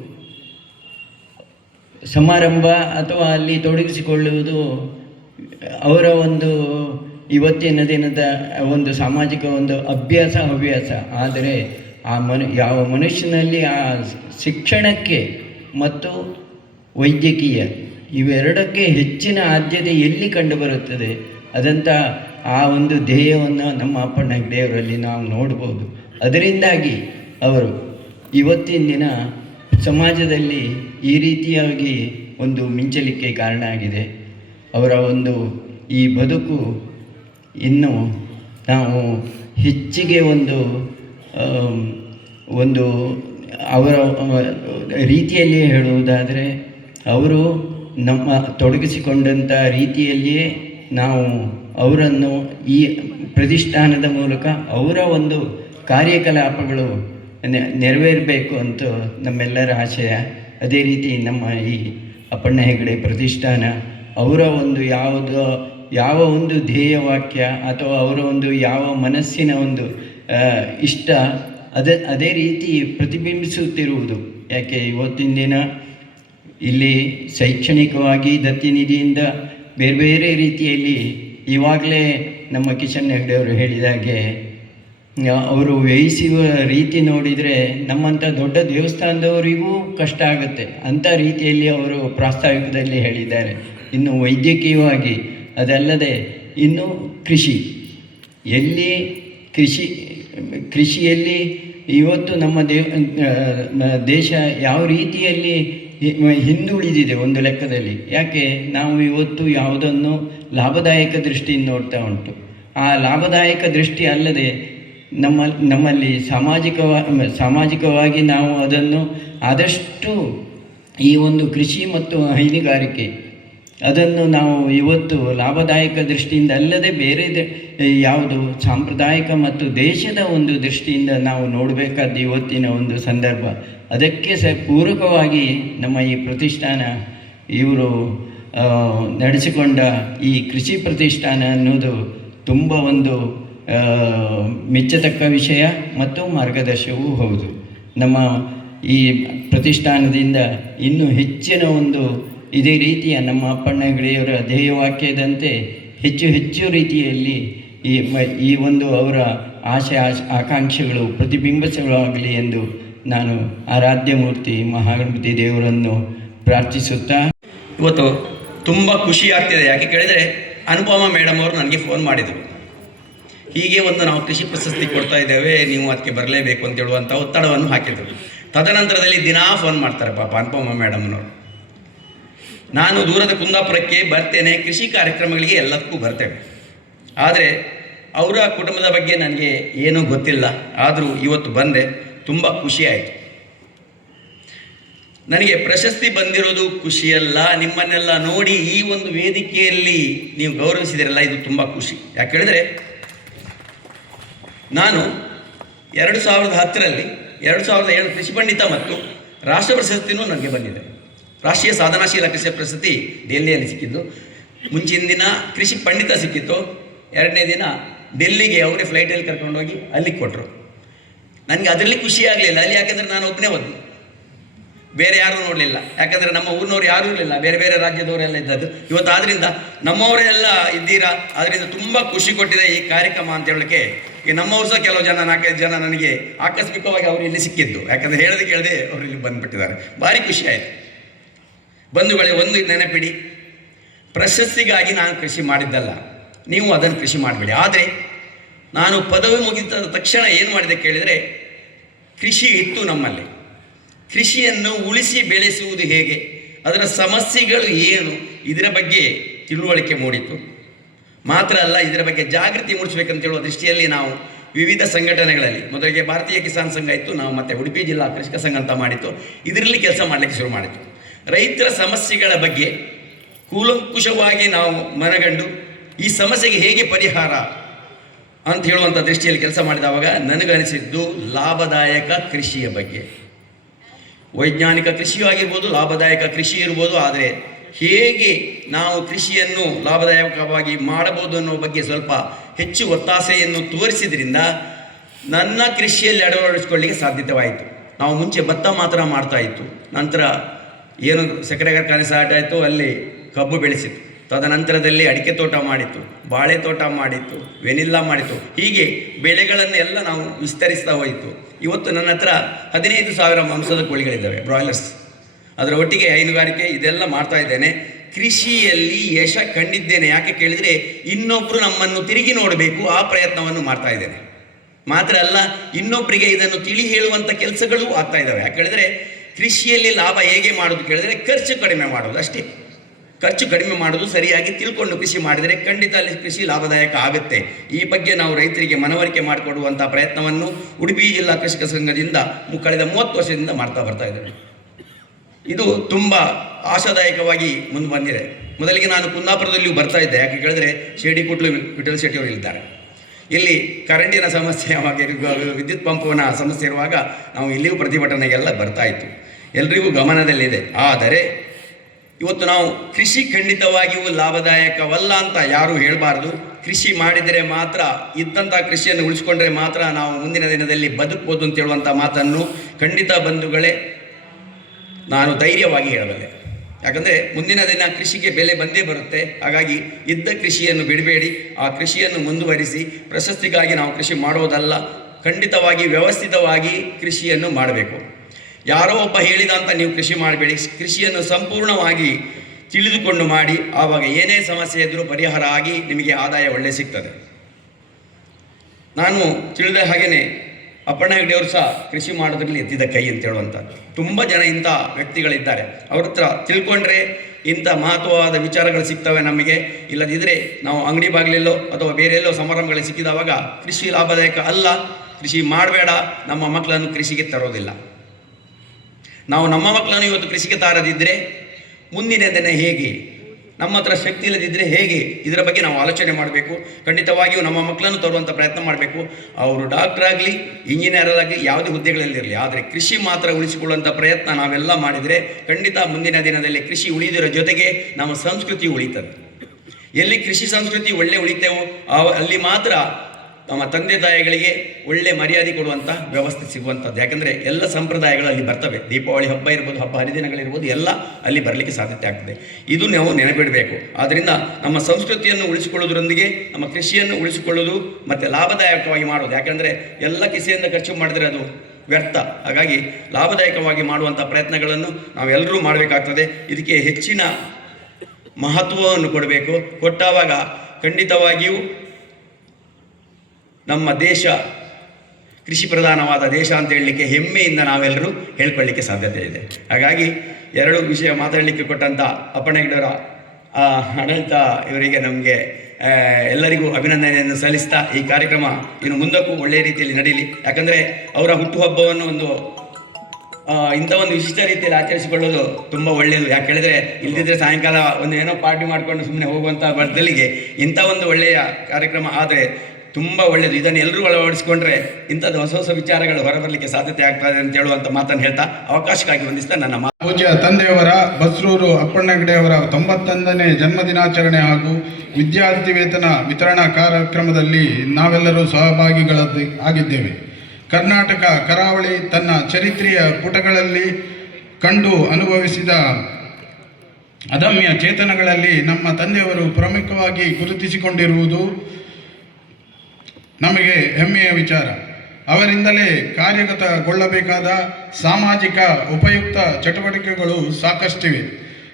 ಸಮಾರಂಭ ಅಥವಾ ಅಲ್ಲಿ ತೊಡಗಿಸಿಕೊಳ್ಳುವುದು ಅವರ ಒಂದು ಇವತ್ತಿನ ದಿನದ ಒಂದು ಸಾಮಾಜಿಕ ಒಂದು ಅಭ್ಯಾಸ, ಹವ್ಯಾಸ. ಆದರೆ ಆ ಮನು, ಯಾವ ಮನುಷ್ಯನಲ್ಲಿ ಆ ಶಿಕ್ಷಣಕ್ಕೆ ಮತ್ತು ವೈದ್ಯಕೀಯ ಇವೆರಡಕ್ಕೆ ಹೆಚ್ಚಿನ ಆದ್ಯತೆ ಎಲ್ಲಿ ಕಂಡುಬರುತ್ತದೆ? ಅದಂಥ ಆ ಒಂದು ಧ್ಯೇಯವನ್ನು ನಮ್ಮ ಅಪ್ಪಣ್ಣ ದೇವರಲ್ಲಿ ನಾವು ನೋಡ್ಬೋದು. ಅದರಿಂದಾಗಿ ಅವರು ಇವತ್ತಿನ ದಿನ ಸಮಾಜದಲ್ಲಿ ಈ ರೀತಿಯಾಗಿ ಒಂದು ಮಿಂಚಲಿಕ್ಕೆ ಕಾರಣ ಆಗಿದೆ. ಅವರ ಒಂದು ಈ ಬದುಕು ಇನ್ನು ನಾವು ಹೆಚ್ಚಿಗೆ ಒಂದು ಒಂದು ಅವರ ರೀತಿಯಲ್ಲಿಯೇ ರೀತಿಯಲ್ಲಿ ಹೇಳುವುದಾದರೆ, ಅವರು ನಮ್ಮ ತೊಡಗಿಸಿಕೊಂಡಂಥ ರೀತಿಯಲ್ಲಿಯೇ ನಾವು ಅವರನ್ನು ಈ ಪ್ರತಿಷ್ಠಾನದ ಮೂಲಕ ಅವರ ಒಂದು ಕಾರ್ಯಕಲಾಪಗಳು ನೆರವೇರಬೇಕು ಅಂತ ನಮ್ಮೆಲ್ಲರ ಆಶಯ. ಅದೇ ರೀತಿ ನಮ್ಮ ಈ ಅಪ್ಪಣ್ಣ ಹೆಗಡೆ ಪ್ರತಿಷ್ಠಾನ, ಅವರ ಒಂದು ಯಾವುದೋ, ಯಾವ ಒಂದು ಧ್ಯೇಯವಾಕ್ಯ ಅಥವಾ ಅವರ ಒಂದು ಯಾವ ಮನಸ್ಸಿನ ಒಂದು ಇಷ್ಟ, ಅದೇ ಅದೇ ರೀತಿ ಪ್ರತಿಬಿಂಬಿಸುತ್ತಿರುವುದು. ಯಾಕೆ ಇವತ್ತಿನ ದಿನ ಇಲ್ಲಿ ಶೈಕ್ಷಣಿಕವಾಗಿ, ದತ್ತಿನಿಧಿಯಿಂದ ಬೇರೆ ಬೇರೆ ರೀತಿಯಲ್ಲಿ ಇವಾಗಲೇ ನಮ್ಮ ಕಿಶನ್ ಹೆಗ್ಡೆ ಅವರು ಹೇಳಿದಾಗೆ ಅವರು ವ್ಯಯಿಸುವ ರೀತಿ ನೋಡಿದರೆ ನಮ್ಮಂಥ ದೊಡ್ಡ ದೇವಸ್ಥಾನದವರಿಗೂ ಕಷ್ಟ ಆಗುತ್ತೆ. ಅಂಥ ರೀತಿಯಲ್ಲಿ ಅವರು ಪ್ರಾಸ್ತಾವಿಕದಲ್ಲಿ ಹೇಳಿದ್ದಾರೆ. ಇನ್ನು ವೈದ್ಯಕೀಯವಾಗಿ ಅದಲ್ಲದೆ ಇನ್ನು ಕೃಷಿ. ಎಲ್ಲಿ ಕೃಷಿ, ಕೃಷಿಯಲ್ಲಿ ಇವತ್ತು ನಮ್ಮ ದೇವ ದೇಶ ಯಾವ ರೀತಿಯಲ್ಲಿ ಹಿಂದುಳಿದಿದೆ ಒಂದು ಲೆಕ್ಕದಲ್ಲಿ. ಯಾಕೆ? ನಾವು ಇವತ್ತು ಯಾವುದನ್ನು ಲಾಭದಾಯಕ ದೃಷ್ಟಿಯಿಂದ ನೋಡ್ತಾ ಉಂಟು. ಆ ಲಾಭದಾಯಕ ದೃಷ್ಟಿ ಅಲ್ಲದೆ ನಮ್ಮ, ನಮ್ಮಲ್ಲಿ ಸಾಮಾಜಿಕವ, ಸಾಮಾಜಿಕವಾಗಿ ನಾವು ಅದನ್ನು ಆದಷ್ಟು ಈ ಒಂದು ಕೃಷಿ ಮತ್ತು ಹೈನುಗಾರಿಕೆ, ಅದನ್ನು ನಾವು ಇವತ್ತು ಲಾಭದಾಯಕ ದೃಷ್ಟಿಯಿಂದ ಅಲ್ಲದೆ ಬೇರೆ ಯಾವುದು ಸಾಂಪ್ರದಾಯಿಕ ಮತ್ತು ದೇಶದ ಒಂದು ದೃಷ್ಟಿಯಿಂದ ನಾವು ನೋಡಬೇಕಾದ ಇವತ್ತಿನ ಒಂದು ಸಂದರ್ಭ. ಅದಕ್ಕೆ ಸ ಪೂರಕವಾಗಿ ನಮ್ಮ ಈ ಪ್ರತಿಷ್ಠಾನ, ಇವರು ನಡೆಸಿಕೊಂಡ ಈ ಕೃಷಿ ಪ್ರತಿಷ್ಠಾನ ಅನ್ನೋದು ತುಂಬ ಒಂದು ಮೆಚ್ಚತಕ್ಕ ವಿಷಯ ಮತ್ತು ಮಾರ್ಗದರ್ಶವೂ ಹೌದು. ನಮ್ಮ ಈ ಪ್ರತಿಷ್ಠಾನದಿಂದ ಇನ್ನೂ ಹೆಚ್ಚಿನ ಒಂದು ಇದೇ ರೀತಿಯ ನಮ್ಮ ಅಪ್ಪಣ್ಣ ಹೆಗಡೆಯವರ ಧ್ಯೇಯವಾಕ್ಯದಂತೆ ಹೆಚ್ಚು ಹೆಚ್ಚು ರೀತಿಯಲ್ಲಿ ಈ ಈ ಒಂದು ಅವರ ಆಶೆ, ಆಶ್, ಆಕಾಂಕ್ಷೆಗಳು ಪ್ರತಿಬಿಂಬಿಸಲಾಗಲಿ ಎಂದು ನಾನು ಆರಾಧ್ಯ ಮೂರ್ತಿ ಮಹಾಗಣಪತಿ ದೇವರನ್ನು ಪ್ರಾರ್ಥಿಸುತ್ತಾ ಇವತ್ತು ತುಂಬ ಖುಷಿ ಆಗ್ತಿದೆ. ಯಾಕೆ ಕೇಳಿದರೆ ಅನುಪಮ ಮೇಡಮ್ ಅವರು ನನಗೆ ಫೋನ್ ಮಾಡಿದರು. ಹೀಗೆ ಒಂದು ನಾವು ಕೃಷಿ ಪ್ರಶಸ್ತಿ ಕೊಡ್ತಾ ಇದ್ದೇವೆ, ನೀವು ಅದಕ್ಕೆ ಬರಲೇಬೇಕು ಅಂತ ಹೇಳುವಂಥ ಒತ್ತಡವನ್ನು ಹಾಕಿದರು. ತದನಂತರದಲ್ಲಿ ದಿನಾ ಫೋನ್ ಮಾಡ್ತಾರೆ ಪಾಪ ಅನುಪಮ ಮೇಡಮ್ನವರು. ನಾನು ದೂರದ ಕುಂದಾಪುರಕ್ಕೆ ಬರ್ತೇನೆ, ಕೃಷಿ ಕಾರ್ಯಕ್ರಮಗಳಿಗೆ ಎಲ್ಲದಕ್ಕೂ ಬರ್ತೇವೆ. ಆದರೆ ಅವರ ಕುಟುಂಬದ ಬಗ್ಗೆ ನನಗೆ ಏನೂ ಗೊತ್ತಿಲ್ಲ. ಆದರೂ ಇವತ್ತು ಬಂದೆ, ತುಂಬ ಖುಷಿ ಆಯಿತು. ನನಗೆ ಪ್ರಶಸ್ತಿ ಬಂದಿರೋದು ಖುಷಿಯಲ್ಲ ನಿಮ್ಮನ್ನೆಲ್ಲ ನೋಡಿ ಈ ಒಂದು ವೇದಿಕೆಯಲ್ಲಿ ನೀವು ಗೌರವಿಸಿದಿರಲ್ಲ, ಇದು ತುಂಬ ಖುಷಿ. ಯಾಕೆ ಹೇಳಿದ್ರೆ ನಾನು ಎರಡು ಸಾವಿರದ ಹತ್ತರಲ್ಲಿ ಎರಡು ಸಾವಿರದ ಏಳು ಕೃಷಿ ಪಂಡಿತ ಮತ್ತು ರಾಷ್ಟ್ರ ಪ್ರಶಸ್ತಿನೂ ನನಗೆ ಬಂದಿದೆ. ರಾಷ್ಟ್ರೀಯ ಸಾಧನಾಶೀಲ ಕೃಷಿ ಪ್ರಶಸ್ತಿ ಡೆಲ್ಲಿಯಲ್ಲಿ ಸಿಕ್ಕಿದ್ದು. ಮುಂಚಿನ ದಿನ ಕೃಷಿ ಪಂಡಿತ ಸಿಕ್ಕಿತ್ತು. ಎರಡನೇ ದಿನ ಡೆಲ್ಲಿಗೆ ಅವರೇ ಫ್ಲೈಟಲ್ಲಿ ಕರ್ಕೊಂಡೋಗಿ ಅಲ್ಲಿಗೆ ಕೊಟ್ಟರು ನನಗೆ ಅದರಲ್ಲಿ ಖುಷಿ ಆಗಲಿಲ್ಲ. ಅಲ್ಲಿ ಯಾಕೆಂದರೆ ನಾನು ಒಬ್ಬನೇ ಹೋದ್ನು ಬೇರೆ ಯಾರೂ ನೋಡಲಿಲ್ಲ. ಯಾಕಂದರೆ ನಮ್ಮ ಊರಿನವ್ರು ಯಾರೂ ಇರಲಿಲ್ಲ. ಬೇರೆ ಬೇರೆ ರಾಜ್ಯದವರೆಲ್ಲ ಇದ್ದದ್ದು. ಇವತ್ತು ಆದ್ದರಿಂದ ನಮ್ಮವರೆಲ್ಲ ಇದ್ದೀರಾ. ಆದ್ದರಿಂದ ತುಂಬ ಖುಷಿ ಕೊಟ್ಟಿದೆ ಈ ಕಾರ್ಯಕ್ರಮ ಅಂತ ಹೇಳಲಿಕ್ಕೆ ಈ ನಮ್ಮವ್ರು ಸಹ ಕೆಲವು ಜನ, ನಾಲ್ಕೈದು ಜನ ನನಗೆ ಆಕಸ್ಮಿಕವಾಗಿ ಅವರು ಇಲ್ಲಿ ಸಿಕ್ಕಿದ್ದು. ಯಾಕಂದರೆ ಹೇಳದೆ ಕೇಳದೆ ಅವರು ಇಲ್ಲಿ ಬಂದುಬಿಟ್ಟಿದ್ದಾರೆ. ಭಾರಿ ಖುಷಿ ಆಯಿತು. ಬಂಧುಗಳೇ, ಒಂದು ನೆನಪಿಡಿ. ಪ್ರಶಸ್ತಿಗಾಗಿ ನಾನು ಕೃಷಿ ಮಾಡಿದ್ದಲ್ಲ. ನೀವು ಅದನ್ನು ಕೃಷಿ ಮಾಡಬೇಡಿ. ಆದರೆ ನಾನು ಪದವಿ ಮುಗಿದ ತಕ್ಷಣ ಏನು ಮಾಡಿದೆ ಕೇಳಿದರೆ, ಕೃಷಿ ಇತ್ತು ನಮ್ಮಲ್ಲಿ. ಕೃಷಿಯನ್ನು ಉಳಿಸಿ ಬೆಳೆಸುವುದು ಹೇಗೆ, ಅದರ ಸಮಸ್ಯೆಗಳು ಏನು, ಇದರ ಬಗ್ಗೆ ತಿಳುವಳಿಕೆ ಮೂಡಿತು ಮಾತ್ರ ಅಲ್ಲ, ಇದರ ಬಗ್ಗೆ ಜಾಗೃತಿ ಮೂಡಿಸಬೇಕಂತ ಹೇಳುವ ದೃಷ್ಟಿಯಲ್ಲಿ ನಾವು ವಿವಿಧ ಸಂಘಟನೆಗಳಲ್ಲಿ, ಮೊದಲಿಗೆ ಭಾರತೀಯ ಕಿಸಾನ್ ಸಂಘ ಇತ್ತು, ನಾವು ಮತ್ತೆ ಉಡುಪಿ ಜಿಲ್ಲಾ ಕೃಷಿಕ ಸಂಘ ಅಂತ ಮಾಡಿತ್ತು. ಇದರಲ್ಲಿ ಕೆಲಸ ಮಾಡಲಿಕ್ಕೆ ಶುರು ಮಾಡಿತ್ತು. ರೈತರ ಸಮಸ್ಯೆಗಳ ಬಗ್ಗೆ ಕೂಲಂಕುಷವಾಗಿ ನಾವು ಮನಗಂಡು, ಈ ಸಮಸ್ಯೆಗೆ ಹೇಗೆ ಪರಿಹಾರ ಅಂತ ಹೇಳುವಂಥ ದೃಷ್ಟಿಯಲ್ಲಿ ಕೆಲಸ ಮಾಡಿದವಾಗ ನನಗನಿಸಿದ್ದು ಲಾಭದಾಯಕ ಕೃಷಿಯ ಬಗ್ಗೆ. ವೈಜ್ಞಾನಿಕ ಕೃಷಿಯೂ ಆಗಿರ್ಬೋದು, ಲಾಭದಾಯಕ ಕೃಷಿ ಇರ್ಬೋದು, ಆದರೆ ಹೇಗೆ ನಾವು ಕೃಷಿಯನ್ನು ಲಾಭದಾಯಕವಾಗಿ ಮಾಡಬಹುದು ಅನ್ನೋ ಬಗ್ಗೆ ಸ್ವಲ್ಪ ಹೆಚ್ಚು ಒತ್ತಾಸೆಯನ್ನು ತೋರಿಸಿದ್ರಿಂದ ನನ್ನ ಕೃಷಿಯಲ್ಲಿ ಅಳವಡಿಸಿಕೊಳ್ಳಿಕ್ಕೆ ಸಾಧ್ಯತೆವಾಯಿತು. ನಾವು ಮುಂಚೆ ಭತ್ತ ಮಾತ್ರ ಮಾಡ್ತಾ ಇತ್ತು. ನಂತರ ಏನು ಸಕ್ಕರೆ ಕಾರ್ಖಾನೆ ಸ್ಟಾರ್ಟ್ ಆಯಿತು, ಅಲ್ಲಿ ಕಬ್ಬು ಬೆಳೆಸಿತ್ತು. ತದನಂತರದಲ್ಲಿ ಅಡಿಕೆ ತೋಟ ಮಾಡಿತ್ತು, ಬಾಳೆ ತೋಟ ಮಾಡಿತ್ತು, ವೆನಿಲ್ಲಾ ಮಾಡಿತ್ತು. ಹೀಗೆ ಬೆಳೆಗಳನ್ನೆಲ್ಲ ನಾವು ವಿಸ್ತರಿಸ್ತಾ ಹೋಯಿತು. ಇವತ್ತು ನನ್ನ ಹತ್ರ ಹದಿನೈದು ಸಾವಿರ ಮಾಂಸದ ಕೋಳಿಗಳಿದ್ದಾವೆ, ಬ್ರಾಯ್ಲರ್ಸ್. ಅದರ ಒಟ್ಟಿಗೆ ಹೈನುಗಾರಿಕೆ ಇದೆಲ್ಲ ಮಾಡ್ತಾ ಇದ್ದೇನೆ. ಕೃಷಿಯಲ್ಲಿ ಯಶ ಕಂಡಿದ್ದೇನೆ. ಯಾಕೆ ಕೇಳಿದರೆ ಇನ್ನೊಬ್ಬರು ನಮ್ಮನ್ನು ತಿರುಗಿ ನೋಡಬೇಕು, ಆ ಪ್ರಯತ್ನವನ್ನು ಮಾಡ್ತಾ ಇದ್ದೇನೆ. ಮಾತ್ರ ಅಲ್ಲ ಇನ್ನೊಬ್ಬರಿಗೆ ಇದನ್ನು ತಿಳಿ ಹೇಳುವಂಥ ಕೆಲಸಗಳು ಆಗ್ತಾ ಇದ್ದಾವೆ. ಯಾಕೆ ಹೇಳಿದ್ರೆ ಕೃಷಿಯಲ್ಲಿ ಲಾಭ ಹೇಗೆ ಮಾಡೋದು ಕೇಳಿದ್ರೆ ಖರ್ಚು ಕಡಿಮೆ ಮಾಡೋದು, ಅಷ್ಟೇ. ಖರ್ಚು ಕಡಿಮೆ ಮಾಡೋದು ಸರಿಯಾಗಿ ತಿಳ್ಕೊಂಡು ಕೃಷಿ ಮಾಡಿದರೆ ಖಂಡಿತ ಅಲ್ಲಿ ಕೃಷಿ ಲಾಭದಾಯಕ ಆಗುತ್ತೆ. ಈ ಬಗ್ಗೆ ನಾವು ರೈತರಿಗೆ ಮನವರಿಕೆ ಮಾಡಿಕೊಡುವಂಥ ಪ್ರಯತ್ನವನ್ನು ಉಡುಪಿ ಜಿಲ್ಲಾ ಕೃಷಿಕ ಸಂಘದಿಂದ ಕಳೆದ ಮೂವತ್ತು ವರ್ಷದಿಂದ ಮಾಡ್ತಾ ಬರ್ತಾ ಇದ್ದೇವೆ ಇದು ತುಂಬ ಆಶಾದಾಯಕವಾಗಿ ಮುಂದೆ ಬಂದಿದೆ. ಮೊದಲಿಗೆ ನಾನು ಕುಂದಾಪುರದಲ್ಲಿಯೂ ಬರ್ತಾ ಇದ್ದೆ. ಯಾಕೆ ಕೇಳಿದ್ರೆ ಶೇಡಿಕುಟ್ಲು ವಿಠಲ್ ಶೆಟ್ಟಿ ಅವರು ಇದ್ದಾರೆ. ಇಲ್ಲಿ ಕರೆಂಟಿನ ಸಮಸ್ಯೆ, ಆವಾಗ ವಿದ್ಯುತ್ ಪಂಪನ ಸಮಸ್ಯೆ ಇರುವಾಗ ನಾವು ಇಲ್ಲಿಯೂ ಪ್ರತಿಭಟನೆಗೆಲ್ಲ ಬರ್ತಾ ಇತ್ತು. ಎಲ್ರಿಗೂ ಗಮನದಲ್ಲಿದೆ. ಆದರೆ ಇವತ್ತು ನಾವು ಕೃಷಿ ಖಂಡಿತವಾಗಿಯೂ ಲಾಭದಾಯಕವಲ್ಲ ಅಂತ ಯಾರೂ ಹೇಳಬಾರ್ದು. ಕೃಷಿ ಮಾಡಿದರೆ ಮಾತ್ರ, ಇದ್ದಂಥ ಕೃಷಿಯನ್ನು ಉಳಿಸ್ಕೊಂಡ್ರೆ ಮಾತ್ರ ನಾವು ಮುಂದಿನ ದಿನದಲ್ಲಿ ಬದುಕ್ಬೋದು ಅಂತ ಹೇಳುವಂಥ ಮಾತನ್ನು ಖಂಡಿತ ಬಂಧುಗಳೇ ನಾನು ಧೈರ್ಯವಾಗಿ ಹೇಳಬಲ್ಲೆ. ಯಾಕಂದರೆ ಮುಂದಿನ ದಿನ ಕೃಷಿಗೆ ಬೆಲೆ ಬಂದೇ ಬರುತ್ತೆ. ಹಾಗಾಗಿ ಇದ್ದ ಕೃಷಿಯನ್ನು ಬಿಡಬೇಡಿ. ಆ ಕೃಷಿಯನ್ನು ಮುಂದುವರಿಸಿ ಪ್ರಶಸ್ತಿಗಾಗಿ ನಾವು ಕೃಷಿ ಮಾಡೋದಲ್ಲ. ಖಂಡಿತವಾಗಿ ವ್ಯವಸ್ಥಿತವಾಗಿ ಕೃಷಿಯನ್ನು ಮಾಡಬೇಕು. ಯಾರೋ ಒಬ್ಬ ಹೇಳಿದ ಅಂತ ನೀವು ಕೃಷಿ ಮಾಡಬೇಡಿ. ಕೃಷಿಯನ್ನು ಸಂಪೂರ್ಣವಾಗಿ ತಿಳಿದುಕೊಂಡು ಮಾಡಿ. ಆವಾಗ ಏನೇ ಸಮಸ್ಯೆ ಇದ್ದರೂ ಪರಿಹಾರ ಆಗಿ ನಿಮಗೆ ಆದಾಯ ಒಳ್ಳೆ ಸಿಗ್ತದೆ. ನಾನು ತಿಳಿದ ಹಾಗೆಯೇ ಅಪ್ಪಣ್ಣ ಹೆಗ್ಡೆಯವರು ಸಹ ಕೃಷಿ ಮಾಡೋದ್ರಲ್ಲಿ ಎತ್ತಿದ ಕೈ ಅಂತ ಹೇಳುವಂಥ ತುಂಬ ಜನ ಇಂಥ ವ್ಯಕ್ತಿಗಳಿದ್ದಾರೆ. ಅವ್ರ ಹತ್ರ ತಿಳ್ಕೊಂಡ್ರೆ ಇಂಥ ಮಹತ್ವವಾದ ವಿಚಾರಗಳು ಸಿಗ್ತವೆ ನಮಗೆ. ಇಲ್ಲದಿದ್ದರೆ ನಾವು ಅಂಗಡಿ ಬಾಗಿಲೆಲ್ಲೋ ಅಥವಾ ಬೇರೆ ಎಲ್ಲೋ ಸಮಾರಂಭಗಳಲ್ಲಿ ಸಿಕ್ಕಿದವಾಗ ಕೃಷಿ ಲಾಭದಾಯಕ ಅಲ್ಲ. ಕೃಷಿ ಮಾಡಬೇಡ. ನಮ್ಮ ಮಕ್ಕಳನ್ನು ಕೃಷಿಗೆ ತರೋದಿಲ್ಲ. ನಾವು ನಮ್ಮ ಮಕ್ಕಳನ್ನು ಇವತ್ತು ಕೃಷಿಗೆ ತಾರದಿದ್ದರೆ ಮುಂದಿನ ದಿನ ಹೇಗೆ? ನಮ್ಮ ಹತ್ರ ಶಕ್ತಿ ಇಲ್ಲದಿದ್ದರೆ ಹೇಗೆ? ಇದರ ಬಗ್ಗೆ ನಾವು ಆಲೋಚನೆ ಮಾಡಬೇಕು. ಖಂಡಿತವಾಗಿಯೂ ನಮ್ಮ ಮಕ್ಕಳನ್ನು ತರುವಂಥ ಪ್ರಯತ್ನ ಮಾಡಬೇಕು. ಅವರು ಡಾಕ್ಟರ್ ಆಗಲಿ ಇಂಜಿನಿಯರ್ ಆಗಲಿ, ಯಾವುದೇ ಹುದ್ದೆಗಳಲ್ಲಿರಲಿ ಆದರೆ ಕೃಷಿ ಮಾತ್ರ ಉಳಿಸಿಕೊಳ್ಳುವಂಥ ಪ್ರಯತ್ನ ನಾವೆಲ್ಲ ಮಾಡಿದರೆ ಖಂಡಿತ ಮುಂದಿನ ದಿನದಲ್ಲಿ ಕೃಷಿ ಉಳಿದಿರೋ ಜೊತೆಗೆ ನಮ್ಮ ಸಂಸ್ಕೃತಿ ಉಳಿತದೆ. ಎಲ್ಲಿ ಕೃಷಿ ಸಂಸ್ಕೃತಿ ಒಳ್ಳೆ ಉಳಿತೇವೋ ಅಲ್ಲಿ ಮಾತ್ರ ನಮ್ಮ ತಂದೆ ತಾಯಿಗಳಿಗೆ ಒಳ್ಳೆ ಮರ್ಯಾದೆ ಕೊಡುವಂಥ ವ್ಯವಸ್ಥೆ ಸಿಗುವಂಥದ್ದು ಯಾಕಂದರೆ ಎಲ್ಲ ಸಂಪ್ರದಾಯಗಳು ಅಲ್ಲಿ ಬರ್ತವೆ. ದೀಪಾವಳಿ ಹಬ್ಬ ಇರ್ಬೋದು, ಹಬ್ಬ ಹರಿದಿನಗಳಿರ್ಬೋದು ಎಲ್ಲ ಅಲ್ಲಿ ಬರಲಿಕ್ಕೆ ಸಾಧ್ಯತೆ ಆಗ್ತದೆ. ಇದು ನಾವು ನೆನಪಿಡಬೇಕು. ಆದ್ದರಿಂದ ನಮ್ಮ ಸಂಸ್ಕೃತಿಯನ್ನು ಉಳಿಸಿಕೊಳ್ಳೋದ್ರೊಂದಿಗೆ ನಮ್ಮ ಕೃಷಿಯನ್ನು ಉಳಿಸಿಕೊಳ್ಳೋದು ಮತ್ತು ಲಾಭದಾಯಕವಾಗಿ ಮಾಡೋದು ಯಾಕಂದರೆ ಎಲ್ಲ ಕಿಸೆಯಿಂದ ಖರ್ಚು ಮಾಡಿದರೆ ಅದು ವ್ಯರ್ಥ. ಹಾಗಾಗಿ ಲಾಭದಾಯಕವಾಗಿ ಮಾಡುವಂಥ ಪ್ರಯತ್ನಗಳನ್ನು ನಾವೆಲ್ಲರೂ ಮಾಡಬೇಕಾಗ್ತದೆ. ಇದಕ್ಕೆ ಹೆಚ್ಚಿನ ಮಹತ್ವವನ್ನು ಕೊಡಬೇಕು. ಕೊಟ್ಟಾವಾಗ ಖಂಡಿತವಾಗಿಯೂ ನಮ್ಮ ದೇಶ ಕೃಷಿ ಪ್ರಧಾನವಾದ ದೇಶ ಅಂತ ಹೇಳಲಿಕ್ಕೆ ಹೆಮ್ಮೆಯಿಂದ ನಾವೆಲ್ಲರೂ ಹೇಳ್ಕೊಳ್ಳಿಕ್ಕೆ ಸಾಧ್ಯತೆ ಇದೆ. ಹಾಗಾಗಿ ಎರಡು ವಿಷಯ ಮಾತಾಡಲಿಕ್ಕೆ ಕೊಟ್ಟಂಥ ಅಪ್ಪಣೆಗಿಡರ ಆಡಳಿತ ಇವರಿಗೆ ನಮಗೆ ಎಲ್ಲರಿಗೂ ಅಭಿನಂದನೆಯನ್ನು ಸಲ್ಲಿಸ್ತಾ ಈ ಕಾರ್ಯಕ್ರಮ ಇನ್ನು ಮುಂದಕ್ಕೂ ಒಳ್ಳೆಯ ರೀತಿಯಲ್ಲಿ ನಡೀಲಿ. ಯಾಕಂದರೆ ಅವರ ಹುಟ್ಟುಹಬ್ಬವನ್ನು ಒಂದು ಇಂಥ ಒಂದು ವಿಶಿಷ್ಟ ರೀತಿಯಲ್ಲಿ ಆಚರಿಸಿಕೊಳ್ಳೋದು ತುಂಬ ಒಳ್ಳೆಯದು. ಯಾಕೆ ಹೇಳಿದ್ರೆ ಇಲ್ಲದಿದ್ದರೆ ಸಾಯಂಕಾಲ ಒಂದು ಏನೋ ಪಾರ್ಟಿ ಮಾಡಿಕೊಂಡು ಸುಮ್ಮನೆ ಹೋಗುವಂಥ ಬದಲಿಗೆ ಇಂಥ ಒಂದು ಒಳ್ಳೆಯ ಕಾರ್ಯಕ್ರಮ ಆದರೆ ತುಂಬ ಒಳ್ಳೆಯದು ಇದನ್ನು ಎಲ್ಲರೂ ಅಳವಡಿಸಿಕೊಂಡ್ರೆ ಇಂಥದ್ದು ಹೊಸ ಹೊಸ ವಿಚಾರಗಳು ಹೊರಬರಲಿಕ್ಕೆ ಸಾಧ್ಯತೆ ಆಗ್ತದೆ ಅಂತ ಹೇಳುವಂಥ ಮಾತನ್ನು ಹೇಳ್ತಾ ಅವಕಾಶಕ್ಕಾಗಿ ವಂದಿಸ್ತಾ ನನ್ನ ಮಾತು. ಪೂಜ್ಯ ತಂದೆಯವರ, ಬಸ್ರೂರು ಅಪ್ಪಣ್ಣಗಡೆಯವರ ತೊಂಬತ್ತೊಂದನೇ ಜನ್ಮದಿನಾಚರಣೆ ಹಾಗೂ ವಿದ್ಯಾರ್ಥಿ ವೇತನ ವಿತರಣಾ ಕಾರ್ಯಕ್ರಮದಲ್ಲಿ ನಾವೆಲ್ಲರೂ ಸಹಭಾಗಿಗಳ ಆಗಿದ್ದೇವೆ. ಕರ್ನಾಟಕ ಕರಾವಳಿ ತನ್ನ ಚರಿತ್ರೆಯ ಪುಟಗಳಲ್ಲಿ ಕಂಡು ಅನುಭವಿಸಿದ ಅದಮ್ಯ ಚೇತನಗಳಲ್ಲಿ ನಮ್ಮ ತಂದೆಯವರು ಪ್ರಮುಖವಾಗಿ ಗುರುತಿಸಿಕೊಂಡಿರುವುದು ನಮಗೆ ಹೆಮ್ಮೆಯ ವಿಚಾರ. ಅವರಿಂದಲೇ ಕಾರ್ಯಗತಗೊಳ್ಳಬೇಕಾದ ಸಾಮಾಜಿಕ ಉಪಯುಕ್ತ ಚಟುವಟಿಕೆಗಳು ಸಾಕಷ್ಟಿವೆ.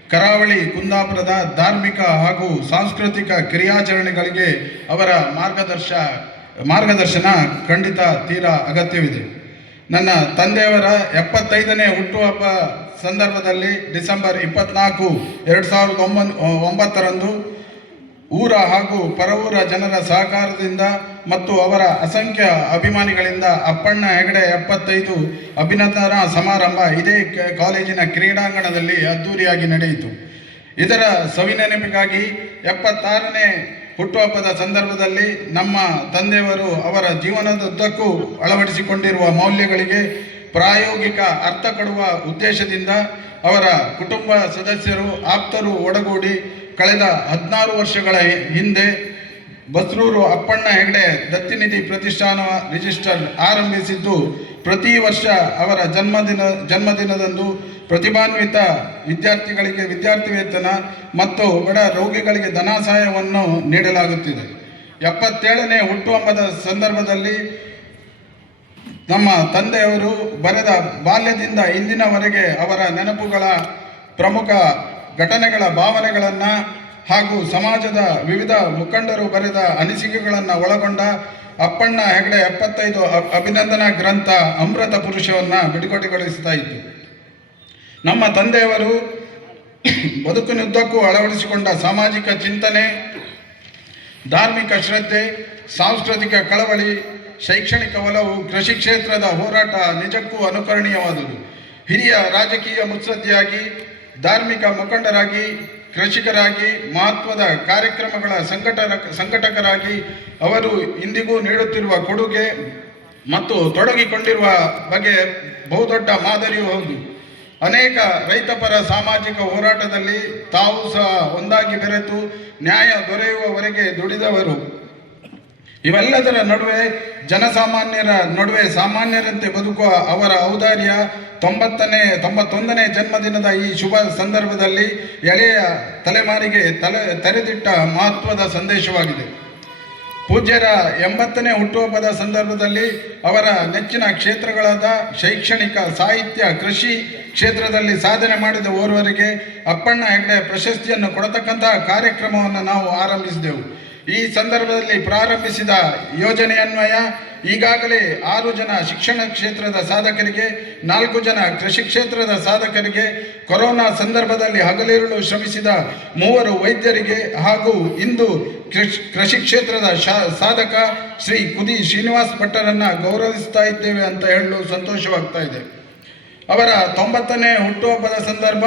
ಕರಾವಳಿ, ಕುಂದಾಪುರದ ಧಾರ್ಮಿಕ ಹಾಗೂ ಸಾಂಸ್ಕೃತಿಕ ಕ್ರಿಯಾಚರಣೆಗಳಿಗೆ ಅವರ ಮಾರ್ಗದರ್ಶ, ಮಾರ್ಗದರ್ಶನ ಖಂಡಿತ ತೀರಾ ಅಗತ್ಯವಿದೆ. ನನ್ನ ತಂದೆಯವರ ಎಪ್ಪತ್ತೈದನೇ ಹುಟ್ಟುಹಬ್ಬ ಸಂದರ್ಭದಲ್ಲಿ ಡಿಸೆಂಬರ್ ಇಪ್ಪತ್ನಾಲ್ಕು, ಎರಡು ಸಾವಿರದ ಒಂಬತ್ತರಂದು ಊರ ಹಾಗೂ ಪರವೂರ ಜನರ ಸಹಕಾರದಿಂದ ಮತ್ತು ಅವರ ಅಸಂಖ್ಯ ಅಭಿಮಾನಿಗಳಿಂದ ಅಪ್ಪಣ್ಣ ಹೆಗಡೆ ಎಪ್ಪತ್ತೈದು ಅಭಿನಂದನಾ ಸಮಾರಂಭ ಇದೇ ಕಾಲೇಜಿನ ಕ್ರೀಡಾಂಗಣದಲ್ಲಿ ಅದ್ಧೂರಿಯಾಗಿ ನಡೆಯಿತು. ಇದರ ಸವಿನೆನಪಿಗಾಗಿ ಎಪ್ಪತ್ತಾರನೇ ಹುಟ್ಟುಹಬ್ಬದ ಸಂದರ್ಭದಲ್ಲಿ ನಮ್ಮ ತಂದೆಯವರು ಅವರ ಜೀವನದುದ್ದಕ್ಕೂ ಅಳವಡಿಸಿಕೊಂಡಿರುವ ಮೌಲ್ಯಗಳಿಗೆ ಪ್ರಾಯೋಗಿಕ ಅರ್ಥ ಕೊಡುವ ಉದ್ದೇಶದಿಂದ ಅವರ ಕುಟುಂಬ ಸದಸ್ಯರು ಆಪ್ತರು ಒಡಗೂಡಿ ಕಳೆದ ಹದಿನಾರು ವರ್ಷಗಳ ಹಿಂದೆ ಬಸ್ರೂರು ಅಪ್ಪಣ್ಣ ಹೆಗಡೆ ದತ್ತಿನಿಧಿ ಪ್ರತಿಷ್ಠಾನ ರಿಜಿಸ್ಟರ್ ಆರಂಭಿಸಿದ್ದು, ಪ್ರತಿ ವರ್ಷ ಅವರ ಜನ್ಮದಿನ, ಜನ್ಮದಿನದಂದು ಪ್ರತಿಭಾನ್ವಿತ ವಿದ್ಯಾರ್ಥಿಗಳಿಗೆ ವಿದ್ಯಾರ್ಥಿ ವೇತನ ಮತ್ತು ಬಡ ರೋಗಿಗಳಿಗೆ ಧನ ಸಹಾಯವನ್ನು ನೀಡಲಾಗುತ್ತಿದೆ. ಎಪ್ಪತ್ತೇಳನೇ ಹುಟ್ಟುಹಬ್ಬದ ಸಂದರ್ಭದಲ್ಲಿ ನಮ್ಮ ತಂದೆಯವರು ಬರೆದ ಬಾಲ್ಯದಿಂದ ಇಂದಿನವರೆಗೆ ಅವರ ನೆನಪುಗಳ ಪ್ರಮುಖ ಘಟನೆಗಳ ಭಾವನೆಗಳನ್ನು ಹಾಗೂ ಸಮಾಜದ ವಿವಿಧ ಮುಖಂಡರು ಬರೆದ ಅನಿಸಿಕೆಗಳನ್ನು ಒಳಗೊಂಡ ಅಪ್ಪಣ್ಣ ಹೆಗಡೆ ಎಪ್ಪತ್ತೈದು ಅಭಿನಂದನಾ ಗ್ರಂಥ ಅಮೃತ ಪುರುಷವನ್ನು ಬಿಡುಗಡೆಗೊಳಿಸ್ತಾ ಇತ್ತು. ನಮ್ಮ ತಂದೆಯವರು ಬದುಕಿನುದ್ದಕ್ಕೂ ಅಳವಡಿಸಿಕೊಂಡ ಸಾಮಾಜಿಕ ಚಿಂತನೆ, ಧಾರ್ಮಿಕ ಶ್ರದ್ಧೆ, ಸಾಂಸ್ಕೃತಿಕ ಕಳವಳಿ, ಶೈಕ್ಷಣಿಕ ಒಲವು, ಕೃಷಿ ಕ್ಷೇತ್ರದ ಹೋರಾಟ ನಿಜಕ್ಕೂ ಅನುಕರಣೀಯವಾದುದು. ಹಿರಿಯ ರಾಜಕೀಯ ಮುತ್ಸದ್ದಿಯಾಗಿ ಧಾರ್ಮಿಕ ಮುಖಂಡರಾಗಿ, ಕೃಷಿಕರಾಗಿ, ಮಹತ್ವದ ಕಾರ್ಯಕ್ರಮಗಳ ಸಂಘಟನ ಸಂಘಟಕರಾಗಿ ಅವರು ಇಂದಿಗೂ ನೀಡುತ್ತಿರುವ ಕೊಡುಗೆ ಮತ್ತು ತೊಡಗಿಕೊಂಡಿರುವ ಬಗ್ಗೆ ಬಹುದೊಡ್ಡ ಮಾದರಿಯೂ ಹೌದು. ಅನೇಕ ರೈತಪರ ಸಾಮಾಜಿಕ ಹೋರಾಟದಲ್ಲಿ ತಾವು ಸಹ ಒಂದಾಗಿ ಬೆರೆತು ನ್ಯಾಯ ದೊರೆಯುವವರೆಗೆ ದುಡಿದವರು. ಇವೆಲ್ಲದರ ನಡುವೆ ಜನಸಾಮಾನ್ಯರ ನಡುವೆ ಸಾಮಾನ್ಯರಂತೆ ಬದುಕುವ ಅವರ ಔದಾರ್ಯ ತೊಂಬತ್ತನೇ, ತೊಂಬತ್ತೊಂದನೇ ಜನ್ಮದಿನದ ಈ ಶುಭ ಸಂದರ್ಭದಲ್ಲಿ ಎಳೆಯ ತಲೆಮಾರಿಗೆ ತಲೆ, ತೆರೆದಿಟ್ಟ ಮಹತ್ವದ ಸಂದೇಶವಾಗಿದೆ. ಪೂಜ್ಯರ ಎಂಬತ್ತನೇ ಹುಟ್ಟುಹಬ್ಬದ ಸಂದರ್ಭದಲ್ಲಿ ಅವರ ನೆಚ್ಚಿನ ಕ್ಷೇತ್ರಗಳಾದ ಶೈಕ್ಷಣಿಕ, ಸಾಹಿತ್ಯ, ಕೃಷಿ ಕ್ಷೇತ್ರದಲ್ಲಿ ಸಾಧನೆ ಮಾಡಿದ ಓರ್ವರಿಗೆ ಅಪ್ಪಣ್ಣ ಹೆಗ್ಡೆ ಪ್ರಶಸ್ತಿಯನ್ನು ಕೊಡತಕ್ಕಂತಹ ಕಾರ್ಯಕ್ರಮವನ್ನು ನಾವು ಆರಂಭಿಸಿದೆವು. ಈ ಸಂದರ್ಭದಲ್ಲಿ ಪ್ರಾರಂಭಿಸಿದ ಯೋಜನೆಯನ್ವಯ ಈಗಾಗಲೇ ಆರು ಜನ ಶಿಕ್ಷಣ ಕ್ಷೇತ್ರದ ಸಾಧಕರಿಗೆ, ನಾಲ್ಕು ಜನ ಕೃಷಿ ಕ್ಷೇತ್ರದ ಸಾಧಕರಿಗೆ ಕೊರೋನಾ ಸಂದರ್ಭದಲ್ಲಿ ಹಗಲಿರುಳು ಶ್ರಮಿಸಿದ ಮೂವರು ವೈದ್ಯರಿಗೆ ಹಾಗೂ ಇಂದು ಕೃಷಿ ಕೃಷಿ ಕ್ಷೇತ್ರದ ಸಾಧಕ ಶ್ರೀ ಕುದಿ ಶ್ರೀನಿವಾಸ್ ಭಟ್ಟರನ್ನು ಗೌರವಿಸ್ತಾ ಇದ್ದೇವೆ ಅಂತ ಹೇಳಲು ಸಂತೋಷವಾಗ್ತಾ ಇದೆ. ಅವರ ತೊಂಬತ್ತನೇ ಹುಟ್ಟುಹಬ್ಬದ ಸಂದರ್ಭ,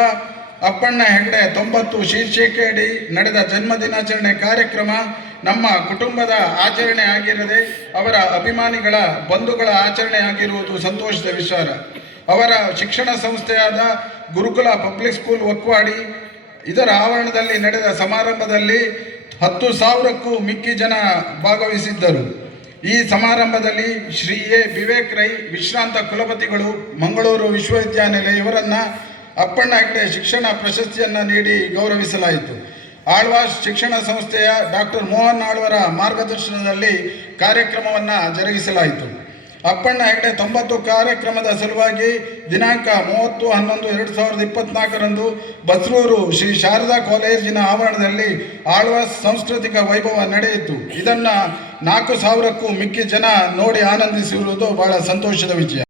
ಅಪ್ಪಣ್ಣ ಹೆಗ್ಡೆ ತೊಂಬತ್ತು ಶೀರ್ಷಿಕೆಯಡಿ ನಡೆದ ಜನ್ಮ ದಿನಾಚರಣೆ ಕಾರ್ಯಕ್ರಮ ನಮ್ಮ ಕುಟುಂಬದ ಆಚರಣೆ ಆಗಿರದೆ ಅವರ ಅಭಿಮಾನಿಗಳ ಬಂಧುಗಳ ಆಚರಣೆ ಆಗಿರುವುದು ಸಂತೋಷದ ವಿಚಾರ. ಅವರ ಶಿಕ್ಷಣ ಸಂಸ್ಥೆಯಾದ ಗುರುಕುಲ ಪಬ್ಲಿಕ್ ಸ್ಕೂಲ್ ಒಕ್ವಾಡಿ, ಇದರ ಆವರಣದಲ್ಲಿ ನಡೆದ ಸಮಾರಂಭದಲ್ಲಿ ಹತ್ತು ಸಾವಿರಕ್ಕೂ ಮಿಕ್ಕಿ ಜನ ಭಾಗವಹಿಸಿದ್ದರು. ಈ ಸಮಾರಂಭದಲ್ಲಿ ಶ್ರೀ ಎ. ವಿವೇಕ್ ರೈ, ವಿಶ್ರಾಂತ ಕುಲಪತಿಗಳು, ಮಂಗಳೂರು ವಿಶ್ವವಿದ್ಯಾನಿಲಯ ಇವರನ್ನು ಅಪ್ಪಣ್ಣ ಹೆಗ್ಡೆ ಶಿಕ್ಷಣ ಪ್ರಶಸ್ತಿಯನ್ನು ನೀಡಿ ಗೌರವಿಸಲಾಯಿತು. ಆಳ್ವಾಸ್ ಶಿಕ್ಷಣ ಸಂಸ್ಥೆಯ ಡಾಕ್ಟರ್ ಮೋಹನ್ ಆಳ್ವರ ಮಾರ್ಗದರ್ಶನದಲ್ಲಿ ಕಾರ್ಯಕ್ರಮವನ್ನು ಜರುಗಿಸಲಾಯಿತು. ಅಪ್ಪಣ್ಣ ಹೆಗ್ಡೆ ತೊಂಬತ್ತು ಕಾರ್ಯಕ್ರಮದ ಸಲುವಾಗಿ ದಿನಾಂಕ ಮೂವತ್ತು ಹನ್ನೊಂದು ಎರಡು ಸಾವಿರದ ಇಪ್ಪತ್ನಾಲ್ಕರಂದು ಬಸ್ರೂರು ಶ್ರೀ ಶಾರದಾ ಕಾಲೇಜಿನ ಆವರಣದಲ್ಲಿ ಆಳ್ವಾಸ್ ಸಾಂಸ್ಕೃತಿಕ ವೈಭವ ನಡೆಯಿತು. ಇದನ್ನು ನಾಲ್ಕು ಸಾವಿರಕ್ಕೂ ಮಿಕ್ಕಿ ಜನ ನೋಡಿ ಆನಂದಿಸಿರುವುದು ಬಹಳ ಸಂತೋಷದ ವಿಷಯ